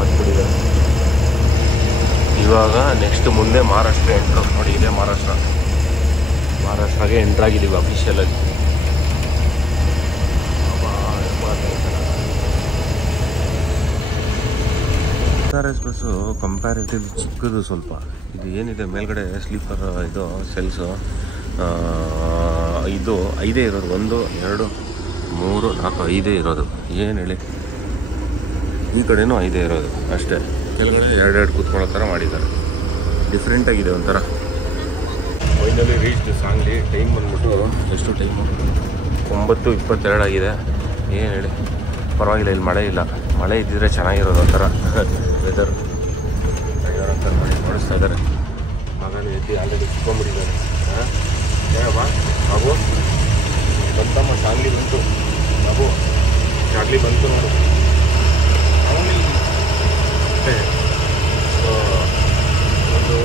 ಆಗ್ಬಿಟ್ಟಿದೆ. ಇವಾಗ ನೆಕ್ಸ್ಟ್ ಮುಂದೆ ಮಹಾರಾಷ್ಟ್ರ ಎಂಟ್ರು ನೋಡಿ. ಇದೇ ಮಹಾರಾಷ್ಟ್ರಗೆ ಎಂಟ್ರಾಗಿದ್ದೀವಿ ಅಫಿಷಿಯಲಾಗಿ. SRS ಬಸ್ಸು ಕಂಪ್ಯಾರಿಟಿವ್ಲಿ ಚಿಕ್ಕದು ಸ್ವಲ್ಪ. ಇದು ಏನಿದೆ ಮೇಲ್ಗಡೆ ಸ್ಲೀಪರ್ ಇದು ಸೆಲ್ಸು ಇದು 5 ಇರೋದು. 1 2 3 4 5 ಇರೋದು. ಏನು ಹೇಳಿ, ಈ ಕಡೆನೂ 5 ಇರೋದು ಅಷ್ಟೇ. ಕೆಳಗಡೆ 2 ಕೂತ್ಕೊಳ್ಳೋ ಥರ ಮಾಡಿದ್ದಾರೆ. ಡಿಫ್ರೆಂಟಾಗಿದೆ ಒಂಥರ. Finally reached Sangli. ಟೈಮ್ ಬಂದ್ಬಿಟ್ಟು ಎಷ್ಟು ಟೈಮು? 9:22 ಆಗಿದೆ. ಏನು ಹೇಳಿ, ಪರವಾಗಿಲ್ಲ. ಇಲ್ಲಿ ಮಳೆ ಇಲ್ಲ. ಮಳೆ ಇದ್ದಿದ್ರೆ ಚೆನ್ನಾಗಿರೋದು ಒಂಥರ ವೆದರ್. ಅಂತ ಮಾಡಿ ಮಾಡಿಸ್ತಾ ಇದ್ದಾರೆ. ಮಗನ ಎದ್ದು ಆಲ್ರೆಡಿ ಕುತ್ಕೊಂಡ್ಬಿಟ್ಟಿದ್ದಾರೆ. ಹೇಳಮ್ಮ ಬಾಬು, ಬಂತಮ್ಮ ಸಾಂಗ್ಲಿ ಬಂತು. ಬಾಬು ಚಾಗ್ಲಿ ಬಂತು ನೋಡು. ಒಂದು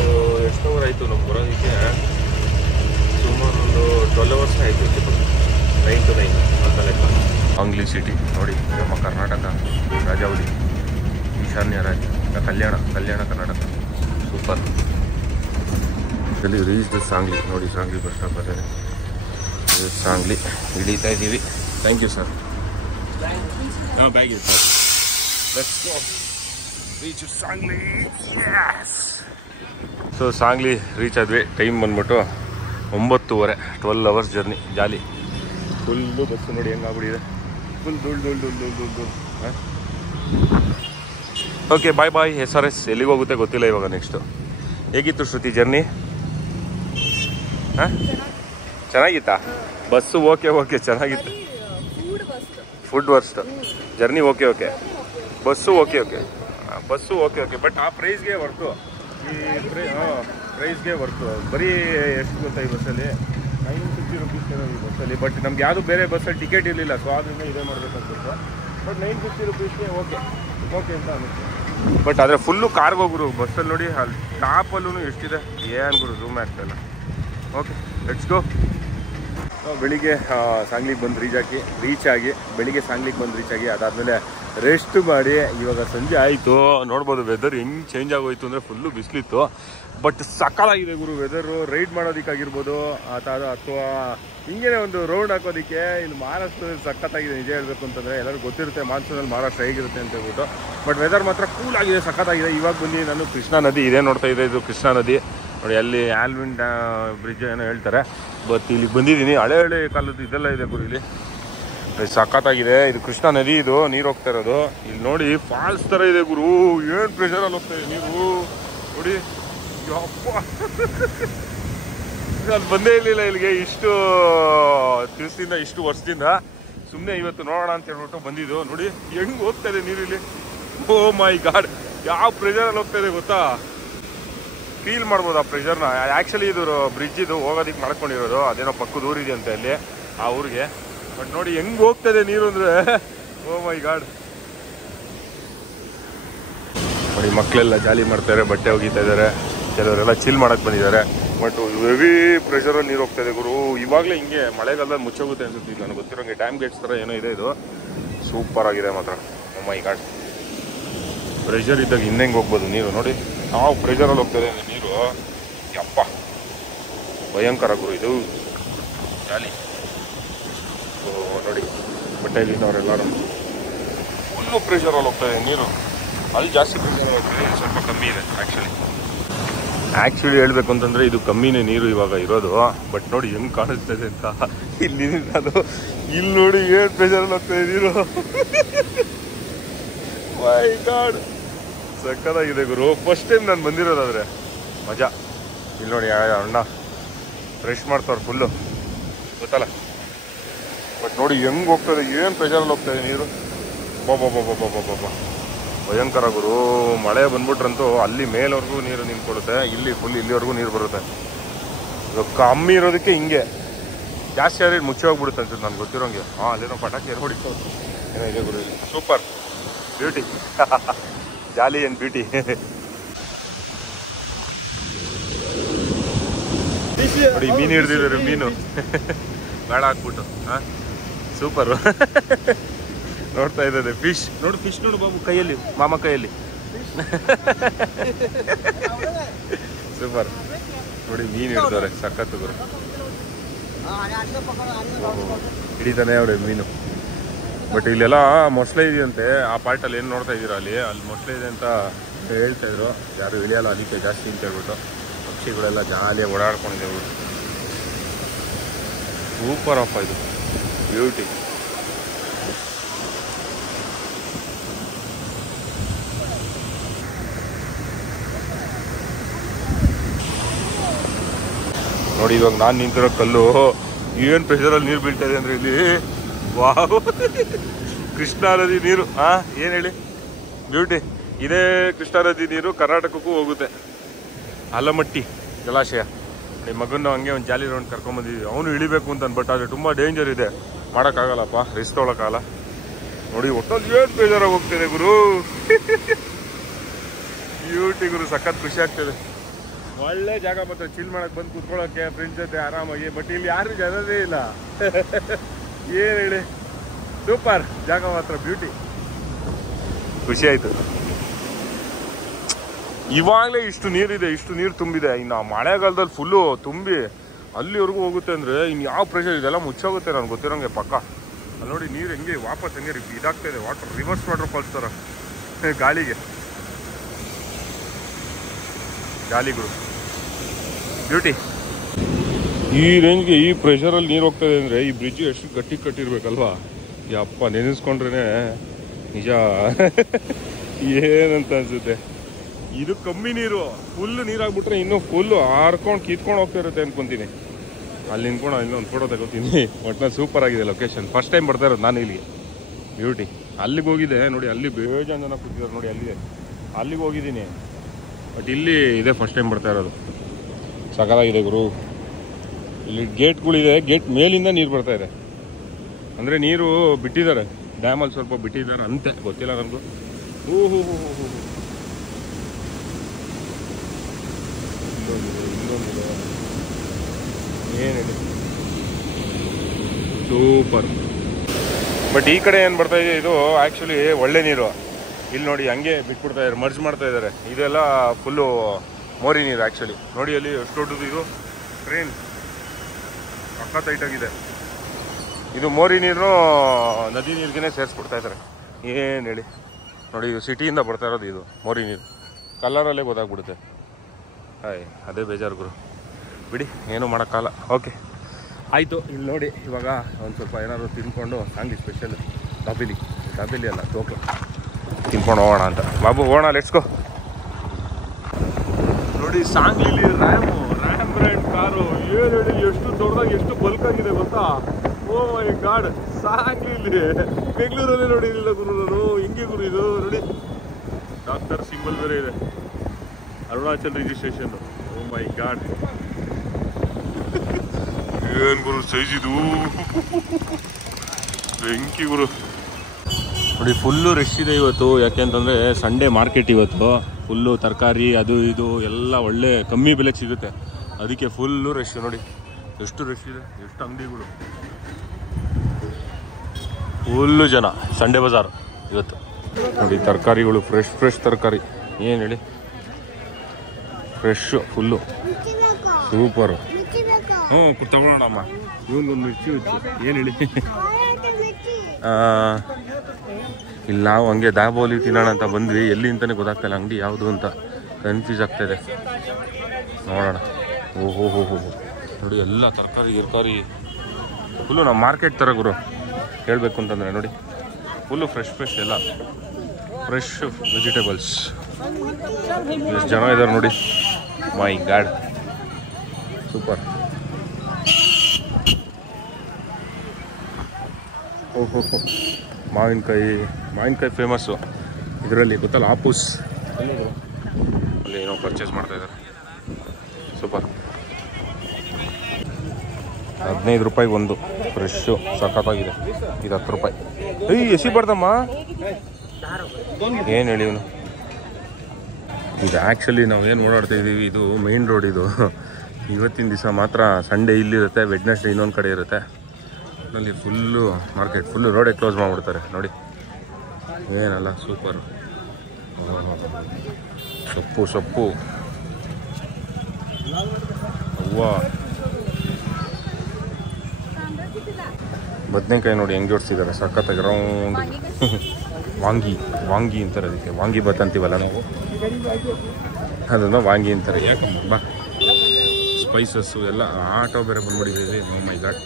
ಎಷ್ಟು ಅವರ್ ಆಯಿತು ನಮ್ಗೆ ಬರೋದಕ್ಕೆ? ಸುಮಾರು ಒಂದು 12 hours ಆಯಿತು. 9 to 9 ಅಂತ ಲೆಕ್ಕ. ಸಾಂಗ್ಲಿ ಸಿಟಿ ನೋಡಿ. ನಮ್ಮ ಕರ್ನಾಟಕ ರಾಜಾವಳಿ, ಈಶಾನ್ಯ ರಾಜ್ಯ, ಕಲ್ಯಾಣ ಕರ್ನಾಟಕ. ಸೂಪರ್. ಇಲ್ಲಿ ರೀಚ್ಡ್ ಸಾಂಗ್ಲಿ ನೋಡಿ. ಸಾಂಗ್ಲಿ ಬಸ್ ಸ್ಟಾಪ್ ಬರ್ತದೆ. ಸಾಂಗ್ಲಿ ಹಿಡಿತಾ ಇದ್ದೀವಿ. Thank you sir. ಬ್ಯಾಗ್ ಇದೆ sir. Let's go. Reach Sangli. So Sangli reach ಆದ್ವಿ. ಟೈಮ್ ಬಂದ್ಬಿಟ್ಟು 9:30. 12 hours journey. Jolly. Full bus ನೋಡಿ ಹೆಂಗಾಗ್ಬಿಟ್ಟಿದೆ, ಫುಲ್ ಧೂಳು. Okay, bye bye. SRS ಎಲ್ಲಿಗೆ ಹೋಗುತ್ತೆ ಗೊತ್ತಿಲ್ಲ ಇವಾಗ. ನೆಕ್ಸ್ಟು ಹೇಗಿತ್ತು ಶ್ರುತಿ ಜರ್ನಿ? ಹಾಂ, ಚೆನ್ನಾಗಿತ್ತಾ? ಬಸ್ಸು ಓಕೆ ಚೆನ್ನಾಗಿತ್ತು. Food worst, journey okay, bus okay, but ಆ ಪ್ರೈಸ್ಗೆ ವರ್ತು. ಈ ಪ್ರೈಸ್ಗೆ ವರ್ತು. ಬರೀ ಎಷ್ಟು ಗೊತ್ತಾ ಈ ಬಸ್ಸಲ್ಲಿ? 950 rupees ಈ ಬಸ್ಸಲ್ಲಿ. ಬಟ್ ನಮ್ಗೆ ಯಾವುದು ಬೇರೆ ಬಸ್ಸಲ್ಲಿ ಟಿಕೆಟ್ ಇರಲಿಲ್ಲ, ಸೊ ಆದ್ದರಿಂದ ಇದೇ ಮಾಡಬೇಕಂತಿತ್ತು. ಬಟ್ 950 rupeesಗೆ ಓಕೆ ಅಂತ ಅನ್ನಿಸ್ತು. ಬಟ್ ಆದರೆ ಫುಲ್ಲು ಕಾರ್ಗೋ ಗುರು ಬಸ್ಸಲ್ಲಿ ನೋಡಿ. ಅಲ್ಲಿ ಟಾಪಲ್ಲೂ ಎಷ್ಟಿದೆ, ಏನು ಗುರು ಝೂಮ್ ಆಗ್ತಾಯಿಲ್ಲ. ಓಕೆ, ಲೆಟ್ಸ್ ಗೋ. ಬೆಳಿಗ್ಗೆ ಸಾಂಗ್ಲಿಗೆ ಬಂದು ರೀಚ್ ಆಗಿ ಬೆಳಿಗ್ಗೆ ಸಾಂಗ್ಲಿಗೆ ಬಂದು ರೀಚ್ ಆಗಿ ಅದಾದಮೇಲೆ ರೆಸ್ಟ್ ಮಾಡಿ ಇವಾಗ ಸಂಜೆ ಆಯಿತು. ನೋಡ್ಬೋದು ವೆದರ್ ಹೆಂಗೆ ಚೇಂಜ್ ಆಗೋಯ್ತು ಅಂದರೆ ಫುಲ್ಲು ಬಿಸಿಲಿತ್ತು. ಬಟ್ ಸಕಾಲಾಗಿದೆ ಗುರು ವೆದರು. ರೈಡ್ ಮಾಡೋದಕ್ಕಾಗಿರ್ಬೋದು ಅಥವಾ ಹಿಂಗೇನೆ ಒಂದು ರೌಂಡ್ ಹಾಕೋದಕ್ಕೆ ಇಲ್ಲಿ ಮಹಾರಾಷ್ಟ್ರದಲ್ಲಿ ಸಖತ್ತಾಗಿದೆ. ನಿಜ ಹೇಳಬೇಕು ಅಂತಂದರೆ ಎಲ್ಲರಿಗೂ ಗೊತ್ತಿರುತ್ತೆ ಮಾನ್ಸೂನಲ್ಲಿ ಮಹಾರಾಷ್ಟ್ರ ಹೇಗಿರುತ್ತೆ ಅಂತ ಹೇಳ್ಬಿಟ್ಟು. ಬಟ್ ವೆದರ್ ಮಾತ್ರ ಕೂಲ್ ಆಗಿದೆ, ಸಖತ್ತಾಗಿದೆ. ಇವಾಗ ಬಂದು ನಾನು ಕೃಷ್ಣಾ ನದಿ ಇದೇ ನೋಡ್ತಾ ಇದ್ದೆ. ಇದು ಕೃಷ್ಣಾ ನದಿ ನೋಡಿ, ಅಲ್ಲಿ ಆಲ್ವಿನ್ ಬ್ರಿಡ್ಜ್ ಏನೋ ಹೇಳ್ತಾರೆ. ಬಟ್ ಇಲ್ಲಿಗೆ ಬಂದಿದ್ದೀನಿ. ಹಳೆ ಕಾಲದ್ದು ಇದೆಲ್ಲ ಇದೆ ಗುರು ಇಲ್ಲಿ. ಸಖತ್ತಾಗಿದೆ. ಇದು ಕೃಷ್ಣಾ ನದಿ, ಇದು ನೀರು ಹೋಗ್ತಾ ಇರೋದು. ಇಲ್ಲಿ ನೋಡಿ ಫಾಲ್ಸ್ ಥರ ಇದೆ ಗುರು. ಏನು ಪ್ರೆಷರಲ್ಲಿ ಹೋಗ್ತಾ ಇದೆ ನೀರು ನೋಡಿ. ಯಪ್ಪ, ಅದು ಬಂದೇ ಇರಲಿಲ್ಲ ಇಲ್ಲಿಗೆ ಇಷ್ಟು ದಿವಸದಿಂದ, ಇಷ್ಟು ವರ್ಷದಿಂದ. ಸುಮ್ಮನೆ ಇವತ್ತು ನೋಡೋಣ ಅಂತ ಹೇಳ್ಬಿಟ್ಟು ಬಂದಿದ್ದು. ನೋಡಿ ಹೆಂಗೆ ಹೋಗ್ತಾ ಇದೆ ನೀರು ಇಲ್ಲಿ. ಓ ಮೈ ಗಾಡ್, ಯಾವ ಪ್ರೆಷರಲ್ಲಿ ಹೋಗ್ತಾ ಇದೆ ಗೊತ್ತಾ? ಫೀಲ್ ಮಾಡ್ಬೋದು ಆ ಪ್ರೆಷರ್ನ. ಆ್ಯಕ್ಚುಲಿ ಇದು ಬ್ರಿಡ್ಜ್ ಇದು ಹೋಗೋದಕ್ಕೆ ಮಾಡ್ಕೊಂಡಿರೋದು. ಅದೇನೋ ಪಕ್ಕದ ಊರಿದೆ ಅಂತ ಇಲ್ಲಿ, ಆ ಊರಿಗೆ. ಬಟ್ ನೋಡಿ ಹೆಂಗೆ ಹೋಗ್ತದೆ ನೀರು ಅಂದರೆ, ಓ ಮೈ ಗಾಡ್. ನೋಡಿ ಮಕ್ಕಳೆಲ್ಲ ಜಾಲಿ ಮಾಡ್ತಾರೆ, ಬಟ್ಟೆ ಒಗಿತಾ ಇದ್ದಾರೆ, ಕೆಲವರೆಲ್ಲ ಚಿಲ್ ಮಾಡಕ್ಕೆ ಬಂದಿದ್ದಾರೆ. ಬಟ್ ಹೆವಿ ಪ್ರೆಷರಲ್ಲಿ ನೀರು ಹೋಗ್ತಾ ಇದೆ ಗುರು. ಇವಾಗಲೇ ಹಿಂಗೆ ಮಳೆಗಾಲದಲ್ಲಿ ಮುಚ್ಚೋಗುತ್ತೆ ಅನ್ಸುತ್ತೆ. ನನಗೆ ಗೊತ್ತಿರೋಂಗೆ ಡ್ಯಾಮ್ ಗೇಟ್ಸ್ ಥರ ಏನೋ ಇದೆ. ಇದು ಸೂಪರ್ ಆಗಿದೆ ಮಾತ್ರ. ಓ ಮೈ ಗಾಡ್, ಪ್ರೆಷರ್ ಇದ್ದಾಗ ಇನ್ನೆಂಗೆ ಹೋಗ್ಬೋದು ನೀರು ನೋಡಿ. ನಾವು ಪ್ರೆಷರಲ್ಲಿ ಹೋಗ್ತದೆ ನೀರು. ಯಪ್ಪ, ಭಯಂಕರ ಗುರು ಇದು ಜಾಲಿ. ನೋಡಿ ಬಟ್ಟೆಯಲ್ಲಿದ್ದವರೆಲ್ಲರೂ ಫುಲ್ಲು ಪ್ರೆಷರಲ್ಲಿ ಹೋಗ್ತಾಯಿದೆ ನೀರು. ಅಲ್ಲಿ ಜಾಸ್ತಿ ಪ್ರೆಷರಲ್ಲಿ ಹೋಗ್ತದೆ, ಸ್ವಲ್ಪ ಕಮ್ಮಿ ಇದೆ. ಆ್ಯಕ್ಚುಲಿ ಹೇಳಬೇಕು ಅಂತಂದರೆ ಇದು ಕಮ್ಮಿನೇ ನೀರು ಇವಾಗ ಇರೋದು. ಬಟ್ ನೋಡಿ ಹೆಂಗೆ ಕಾಣಿಸ್ತದೆ ಅಂತ. ಇಲ್ಲಿ ಅದು ಇಲ್ಲಿ ನೋಡಿ ಏನು ಪ್ರೆಷರಲ್ಲಿ ಹೋಗ್ತಾಯಿದೆ ನೀರು. ಮೈ ಗಾಡ್, ಸಕ್ಕತ್ತಾಗಿದೆ ಗುರು. ಫಸ್ಟ್ ಟೈಮ್ ನಾನು ಬಂದಿರೋದಾದರೆ ಮಜಾ. ಇಲ್ಲಿ ನೋಡಿ ಅಣ್ಣ ಫ್ರೆಶ್ ಮಾಡ್ತಾರೆ ಫುಲ್ಲು, ಗೊತ್ತಲ್ಲ. ಬಟ್ ನೋಡಿ ಹೆಂಗೆ ಹೋಗ್ತದೆ, ಏನು ಪ್ರೆಷರಲ್ಲಿ ಹೋಗ್ತಾಯಿದೆ ನೀರು. ಬಾಬಾ ಭಯಂಕರ ಗುರು. ಮಳೆ ಬಂದ್ಬಿಟ್ರಂತೂ ಅಲ್ಲಿ ಮೇಲವರೆಗೂ ನೀರು ನಿಂತ್ಕೊಡುತ್ತೆ, ಇಲ್ಲಿ ಫುಲ್ ಇಲ್ಲಿವರೆಗೂ ನೀರು ಬರುತ್ತೆ. ಇವಾಗ ಕಮ್ಮಿ ಇರೋದಕ್ಕೆ ಹಿಂಗೆ, ಜಾಸ್ತಿ ಆದರೆ ಮುಚ್ಚಿ ಹೋಗ್ಬಿಡುತ್ತೆ ಅನ್ಸುತ್ತೆ ನನಗೆ ಗೊತ್ತಿರೋಂಗೆ. ಅಲ್ಲೇನೋ ಪಟಾಕಿ ಹೊಡಿತು ಏನೋ ಇದೆ ಗುರು. Super beauty, jolly and beauty. ನೋಡಿ ಮೀನು ಹಿಡ್ದಿದ್ದಾರೆ, ಮೀನು ಬೇಡ ಹಾಕ್ಬಿಟ್ಟು. ಸೂಪರು. ನೋಡ್ತಾ ಇದ್ದಾರೆ ಫಿಶ್. ನೋಡು ಫಿಶ್ ನೋಡು ಬಾಬು, ಕೈಯಲ್ಲಿ, ಮಾಮ ಕೈಯಲ್ಲಿ. ಸೂಪರ್. ನೋಡಿ ಮೀನು ಹಿಡ್ದವ್ರೆ, ಸಖತ್ತು ಗುರು. ಹಿಡಿತಾನೆ ಅವ್ರೆ ಮೀನು. ಬಟ್ ಇಲ್ಲೆಲ್ಲ ಮೊಸಳೆ ಇದೆಯಂತೆ. ಆ ಪಾರ್ಟಲ್ಲಿ ಏನು ನೋಡ್ತಾ ಇದ್ದೀರಾ, ಅಲ್ಲಿ ಮೊಸಳೆ ಇದೆ ಅಂತ ಹೇಳ್ತಾ ಇದ್ರು. ಯಾರು ಇಳಿಯಲ್ಲ ಅದಕ್ಕೆ ಜಾಸ್ತಿ ಅಂತ ಹೇಳ್ಬಿಟ್ಟು. ಪಕ್ಷಿಗಳೆಲ್ಲ ಜಾಲಿಯಾಗಿ ಓಡಾಡ್ಕೊಂಡಿದ್ದೇವೆ. ಸೂಪರ್ ಅಪ್ಪ, ಇದು ಬ್ಯೂಟಿ. ನೋಡಿ ಇವಾಗ ನಾನು ನಿಂತಿರೋ ಕಲ್ಲು ಏನು ಪ್ರೆಷರಲ್ಲಿ ನೀರು ಬೀಳ್ತಾ ಇದೆ ಅಂದರೆ ಇಲ್ಲಿ. ವಾವ್, ಕೃಷ್ಣಾ ನದಿ ನೀರು. ಏನು ಹೇಳಿ ಬ್ಯೂಟಿ. ಇದೇ ಕೃಷ್ಣಾ ನದಿ ನೀರು ಕರ್ನಾಟಕಕ್ಕೂ ಹೋಗುತ್ತೆ, ಆಲಮಟ್ಟಿ ಜಲಾಶಯ. ನಿಮ್ಮ ಮಗನ ಹಂಗೆ ಒಂದು ಜಾಲಿ ರೌಂಡ್ ಕರ್ಕೊಂಬಂದಿದ್ವಿ. ಅವನು ಇಳಿಬೇಕು ಅಂತ. ಬಟ್ ಆದರೆ ತುಂಬ ಡೇಂಜರ್ ಇದೆ, ಮಾಡೋಕ್ಕಾಗಲ್ಲಪ್ಪ, ರಿಸ್ಕ್ ತೊಗೊಳಕ್ಕಾಗಲ್ಲ. ನೋಡಿ ಒಟ್ಟಲ್ಲಿ ಏನು ಬೇಜಾರಾಗಿ ಹೋಗ್ತಿದೆ ಗುರು. ಬ್ಯೂಟಿ ಗುರು, ಸಖತ್ ಖುಷಿ ಆಗ್ತಿದೆ. ಒಳ್ಳೆ ಜಾಗ ಮಾತ್ರ ಚಿಲ್ ಮಾಡಕ್ಕೆ ಬಂದು ಕೂತ್ಕೊಳ್ಳೋಕ್ಕೆ ಫ್ರೆಂಡ್ಸ್ ಜೊತೆ ಆರಾಮಾಗಿ. ಬಟ್ ಇಲ್ಲಿ ಯಾರು ಜನರೇ ಇಲ್ಲ. ಏನು ಹೇಳಿ, ಸೂಪರ್ ಜಾಗ ಮಾತ್ರ, ಬ್ಯೂಟಿ. ಖುಷಿ ಆಯಿತು. ಇವಾಗಲೇ ಇಷ್ಟು ನೀರಿದೆ, ಇಷ್ಟು ನೀರು ತುಂಬಿದೆ. ಇನ್ನು ಮಳೆಗಾಲದಲ್ಲಿ ಫುಲ್ಲು ತುಂಬಿ ಅಲ್ಲಿವರೆಗೂ ಹೋಗುತ್ತೆ ಅಂದರೆ ಇನ್ನು ಯಾವ ಪ್ರೆಷರ್ ಇದೆಲ್ಲ ಮುಚ್ಚೋಗುತ್ತೆ ನನಗೆ ಗೊತ್ತಿರೋಂಗೆ ಪಕ್ಕ. ಅಲ್ಲಿ ನೋಡಿ ನೀರು ಹೆಂಗೆ ವಾಪಸ್ ಹೆಂಗೆ ಇದಾಗ್ತಾ ಇದೆ. ವಾಟರ್ ರಿವರ್ಸ್ ವಾಟರ್ ಫಾಲ್ಸ್ ಥರ ಗಾಳಿಗೆ. ಗಾಲಿಗಳು ಬ್ಯೂಟಿ. ಈ ರೇಂಜ್ಗೆ ಈ ಪ್ರೆಷರಲ್ಲಿ ನೀರು ಹೋಗ್ತಾಯಿದೆ ಅಂದರೆ ಈ ಬ್ರಿಡ್ಜ್ ಎಷ್ಟು ಗಟ್ಟಿ ಕಟ್ಟಿರ್ಬೇಕಲ್ವಾ. ಯಪ್ಪ ನೆನೆಸ್ಕೊಂಡ್ರೆ ನಿಜ ಏನಂತ ಅನ್ಸುತ್ತೆ. ಇದು ಕಮ್ಮಿ ನೀರು, ಫುಲ್ ನೀರಾಗ್ಬಿಟ್ರೆ ಇನ್ನೂ ಫುಲ್ಲು ಹಾರ್ಕೊಂಡು ಕಿತ್ಕೊಂಡು ಹೋಗ್ತಿರುತ್ತೆ ಅನ್ಕೊತೀನಿ. ಅಲ್ಲಿ ನಿಂತ್ಕೊಂಡು ಇನ್ನೊಂದು ಫೋಟೋ ತಗೋತೀನಿ. ಒಟ್ಟಿನಲ್ಲಿ ಸೂಪರ್ ಆಗಿದೆ ಲೊಕೇಶನ್. ಫಸ್ಟ್ ಟೈಮ್ ಬರ್ತಾ ಇರೋದು ನಾನು ಇಲ್ಲಿಗೆ. ಬ್ಯೂಟಿ. ಅಲ್ಲಿಗೆ ಹೋಗಿದ್ದೆ ನೋಡಿ, ಅಲ್ಲಿ ಬೇಜಾನ್ ಜನ ಕೂತಿದ್ದಾರೆ ನೋಡಿ, ಅಲ್ಲಿದೆ. ಅಲ್ಲಿಗೆ ಹೋಗಿದ್ದೀನಿ, ಬಟ್ ಇಲ್ಲಿ ಇದೆ ಫಸ್ಟ್ ಟೈಮ್ ಬರ್ತಾ ಇರೋದು. ಸಕಲಾಗಿದೆ ಗುರು. ಇಲ್ಲಿ ಗೇಟ್ಗಳಿದೆ, ಗೇಟ್ ಮೇಲಿಂದ ನೀರು ಬರ್ತಾ ಇದೆ. ಅಂದರೆ ನೀರು ಬಿಟ್ಟಿದ್ದಾರೆ, ಡ್ಯಾಮಲ್ಲಿ ಸ್ವಲ್ಪ ಬಿಟ್ಟಿದ್ದಾರೆ ಅಂತೆ, ಗೊತ್ತಿಲ್ಲ ನನಗೂ. ಹೂ ಹೂ ಹೂ ಹೂ ಹೂ ಇನ್ನೊಂದಿದೆ ಏನು ಹೇಳಿ, ಸೂಪರ್. ಬಟ್ ಈ ಕಡೆ ಏನು ಬರ್ತಾ ಇದೆ, ಇದು ಆ್ಯಕ್ಚುಲಿ ಒಳ್ಳೆ ನೀರು. ಇಲ್ಲಿ ನೋಡಿ ಹಂಗೆ ಬಿಟ್ಬಿಡ್ತಾ ಇದ್ದಾರೆ, ಮರ್ಜ್ ಮಾಡ್ತಾ ಇದ್ದಾರೆ. ಇದೆಲ್ಲ ಫುಲ್ಲು ಮೋರಿ ನೀರು ಆ್ಯಕ್ಚುಲಿ. ನೋಡಿ ಅಲ್ಲಿ ಎಷ್ಟು ದೊಡ್ಡದು ಇದು ಟ್ರೈನ್, ಪಕ್ಕ ಟೈಟಾಗಿದೆ. ಇದು ಮೋರಿ ನೀರು ನದಿ ನೀರಿಗೇ ಸೇರಿಸ್ಬಿಡ್ತಾ ಇದ್ದಾರೆ. ಏನು ಹೇಳಿ ನೋಡಿ, ಇದು ಸಿಟಿಯಿಂದ ಬರ್ತಾ ಇರೋದು ಇದು ಮೋರಿ ನೀರು. ಕಲರಲ್ಲೇ ಗೊತ್ತಾಗ್ಬಿಡುತ್ತೆ. ಹಾಯ್ ಅದೇ ಬೇಜಾರು ಗುರು, ಬಿಡಿ ಏನು ಮಾಡೋಕ್ಕಾಗಲ್ಲ. ಓಕೆ ಆಯಿತು. ಇಲ್ಲಿ ನೋಡಿ ಇವಾಗ ಒಂದು ಸ್ವಲ್ಪ ಏನಾದ್ರು ತಿನ್ಕೊಂಡು ಸಾಂಗ್ಲಿ ಸ್ಪೆಷಲ್ ದಾಬೇಲಿ ಅಲ್ಲ ಚೋಕ್ಲ ತಿನ್ಕೊಂಡು ಹೋಗೋಣ ಅಂತ. ಬಾಬು ಹೋಗೋಣ, ಲೆಟ್ಸ್ಕೋ. ನೋಡಿ ಸಾಂಗ್ಲಿಲಿ ರ್ಯಾಮ್ ಬ್ರ್ಯಾಂಡ್ ಕಾರು. ಏನು ಹೇಳಿ, ಎಷ್ಟು ದೊಡ್ಡದಾಗಿ ಎಷ್ಟು ಬಲ್ಕಾಗಿದೆ ಗೊತ್ತಾ. ಓ ಮೈ ಗಾಡ್. ಸಾಂಗ್ಲಿಲಿ ಬೆಂಗಳೂರಲ್ಲಿ ನೋಡಿ ಇಲ್ಲ ಗುರು ನಾನು. ಹಿಂಗೆ ಗುರು ಇದು ನೋಡಿ, ಡಾಕ್ಟರ್ ಸಿಂಬಲ್ ಬೇರೆ ಇದೆ, ಅರುಣಾಚಲ್ ರಿಜಿಸ್ಟ್ರೇಷನ್. ಓ ಮೈ ಗಾಡ್, ಏನು ಗುರು ಸೈಜ್ ಇದು, ಬೆಂಕಿ ಗುರು. ನೋಡಿ ಫುಲ್ಲು ರಶ್ ಇದೆ ಇವತ್ತು. ಯಾಕೆಂತಂದರೆ ಸಂಡೇ ಮಾರ್ಕೆಟ್ ಇವತ್ತು. ಫುಲ್ಲು ತರಕಾರಿ ಅದು ಇದು ಎಲ್ಲ ಒಳ್ಳೆ ಕಮ್ಮಿ ಬೆಲೆಗೆ ಸಿಗುತ್ತೆ, ಅದಕ್ಕೆ ಫುಲ್ಲು ರಶ್. ನೋಡಿ ಎಷ್ಟು ರಶ್ ಇದೆ, ಎಷ್ಟು ಅಂಗಡಿಗಳು, ಫುಲ್ಲು ಜನ. ಸಂಡೇ ಬಜಾರ್ ಇವತ್ತು. ನೋಡಿ ತರಕಾರಿಗಳು ಫ್ರೆಶ್ ತರಕಾರಿ. ಏನು ಹೇಳಿ, ಫ್ರೆಶ್ಶು ಫುಲ್ಲು ಸೂಪರು. ಹ್ಞೂ ತಗೊಳ್ಳೋಣಮ್ಮ. ಇವನಿಗೊಂದು ಮಿರ್ಚಿ ಹುಚ್ಚು. ಏನು ಹೇಳಿ, ಇಲ್ಲಿ ನಾವು ಹಂಗೆ ದಾಬೋಲಿ ತಿನ್ನೋಣ ಅಂತ ಬಂದ್ವಿ. ಎಲ್ಲಿ ಅಂತಲೇ ಗೊತ್ತಾಗ್ತಾಯಿಲ್ಲ, ಅಂಗಡಿ ಯಾವುದು ಅಂತ ಕನ್ಫ್ಯೂಸ್ ಆಗ್ತಾಯಿದೆ. ನೋಡೋಣ. ಓಹೋ ಹೋ ಹೋ ನೋಡಿ ಎಲ್ಲ ತರಕಾರಿ ಫುಲ್ಲು ನಮ್ಮ ಮಾರ್ಕೆಟ್ ಥರ ಗುರು ಹೇಳಬೇಕು ಅಂತಂದರೆ. ನೋಡಿ ಫುಲ್ಲು ಫ್ರೆಶ್ ಎಲ್ಲ ಫ್ರೆಶ್ ವೆಜಿಟೇಬಲ್ಸ್. ಎಷ್ಟು ಜನ ಇದ್ದಾರೆ ನೋಡಿ, ಮೈ ಗಾಡ್ ಸೂಪರ್. ಓಹೋ ಮಾವಿನಕಾಯಿ ಫೇಮಸ್ಸು ಇದರಲ್ಲಿ ಗೊತ್ತಲ್ಲ, ಆಪೂಸ್. ಅಲ್ಲಿ ಏನೋ ಪರ್ಚೇಸ್ ಮಾಡ್ತಾ ಇದ್ದಾರೆ. ಸೂಪರ್. 15 ರೂಪಾಯಿಗೆ ಒಂದು ಫ್ರೆಶ್ಶು, ಸಖತ್ತಾಗಿದೆ. ಇದು 10 ರೂಪಾಯಿ. ಎಸಿ ಬರ್ದಮ್ಮ. ಏನು ಹೇಳಿ ಇವನು. ಇದು ಆ್ಯಕ್ಚುಲಿ ನಾವು ಏನು ಓಡಾಡ್ತಾ ಇದ್ದೀವಿ, ಇದು ಮೇನ್ ರೋಡ್. ಇದು ಇವತ್ತಿನ ದಿವಸ ಮಾತ್ರ ಸಂಡೇ ಇಲ್ಲಿರುತ್ತೆ, ವೆಡ್ನೆಸ್ಡೇ ಇನ್ನೊಂದು ಕಡೆ ಇರುತ್ತೆ. ಅಲ್ಲಿ ಫುಲ್ಲು ಮಾರ್ಕೆಟ್, ಫುಲ್ಲು ರೋಡೇ ಕ್ಲೋಸ್ ಮಾಡಿಬಿಡ್ತಾರೆ ನೋಡಿ. ಏನಲ್ಲ ಸೂಪರ್. ಸೊಪ್ಪು ಅವ್ವ. ಬದನೆಕಾಯಿ ನೋಡಿ ಹೆಂಗೆ ಜೋಡಿಸಿದ್ದಾರೆ, ಸಖತ್ತಾಗಿ ರೌಂಡ್. ವಾಂಗಿ ಅಂತಾರೆ ಅದಕ್ಕೆ. ವಾಂಗಿ ಬತ್ ಅಂತೀವಲ್ಲ ನಾವು, ಅದನ್ನು ವಾಂಗಿ ಅಂತಾರೆ. ಯಾಕಮ್ಮ ಬಾ. ಸ್ಪೈಸಸ್ಸು ಎಲ್ಲ ಆಟೋ ಬೇರೆ ಬಂದ್ಬಿಟ್ಟಿದ್ದೀವಿ. ಓ ಮೈ ಗಾಡ್.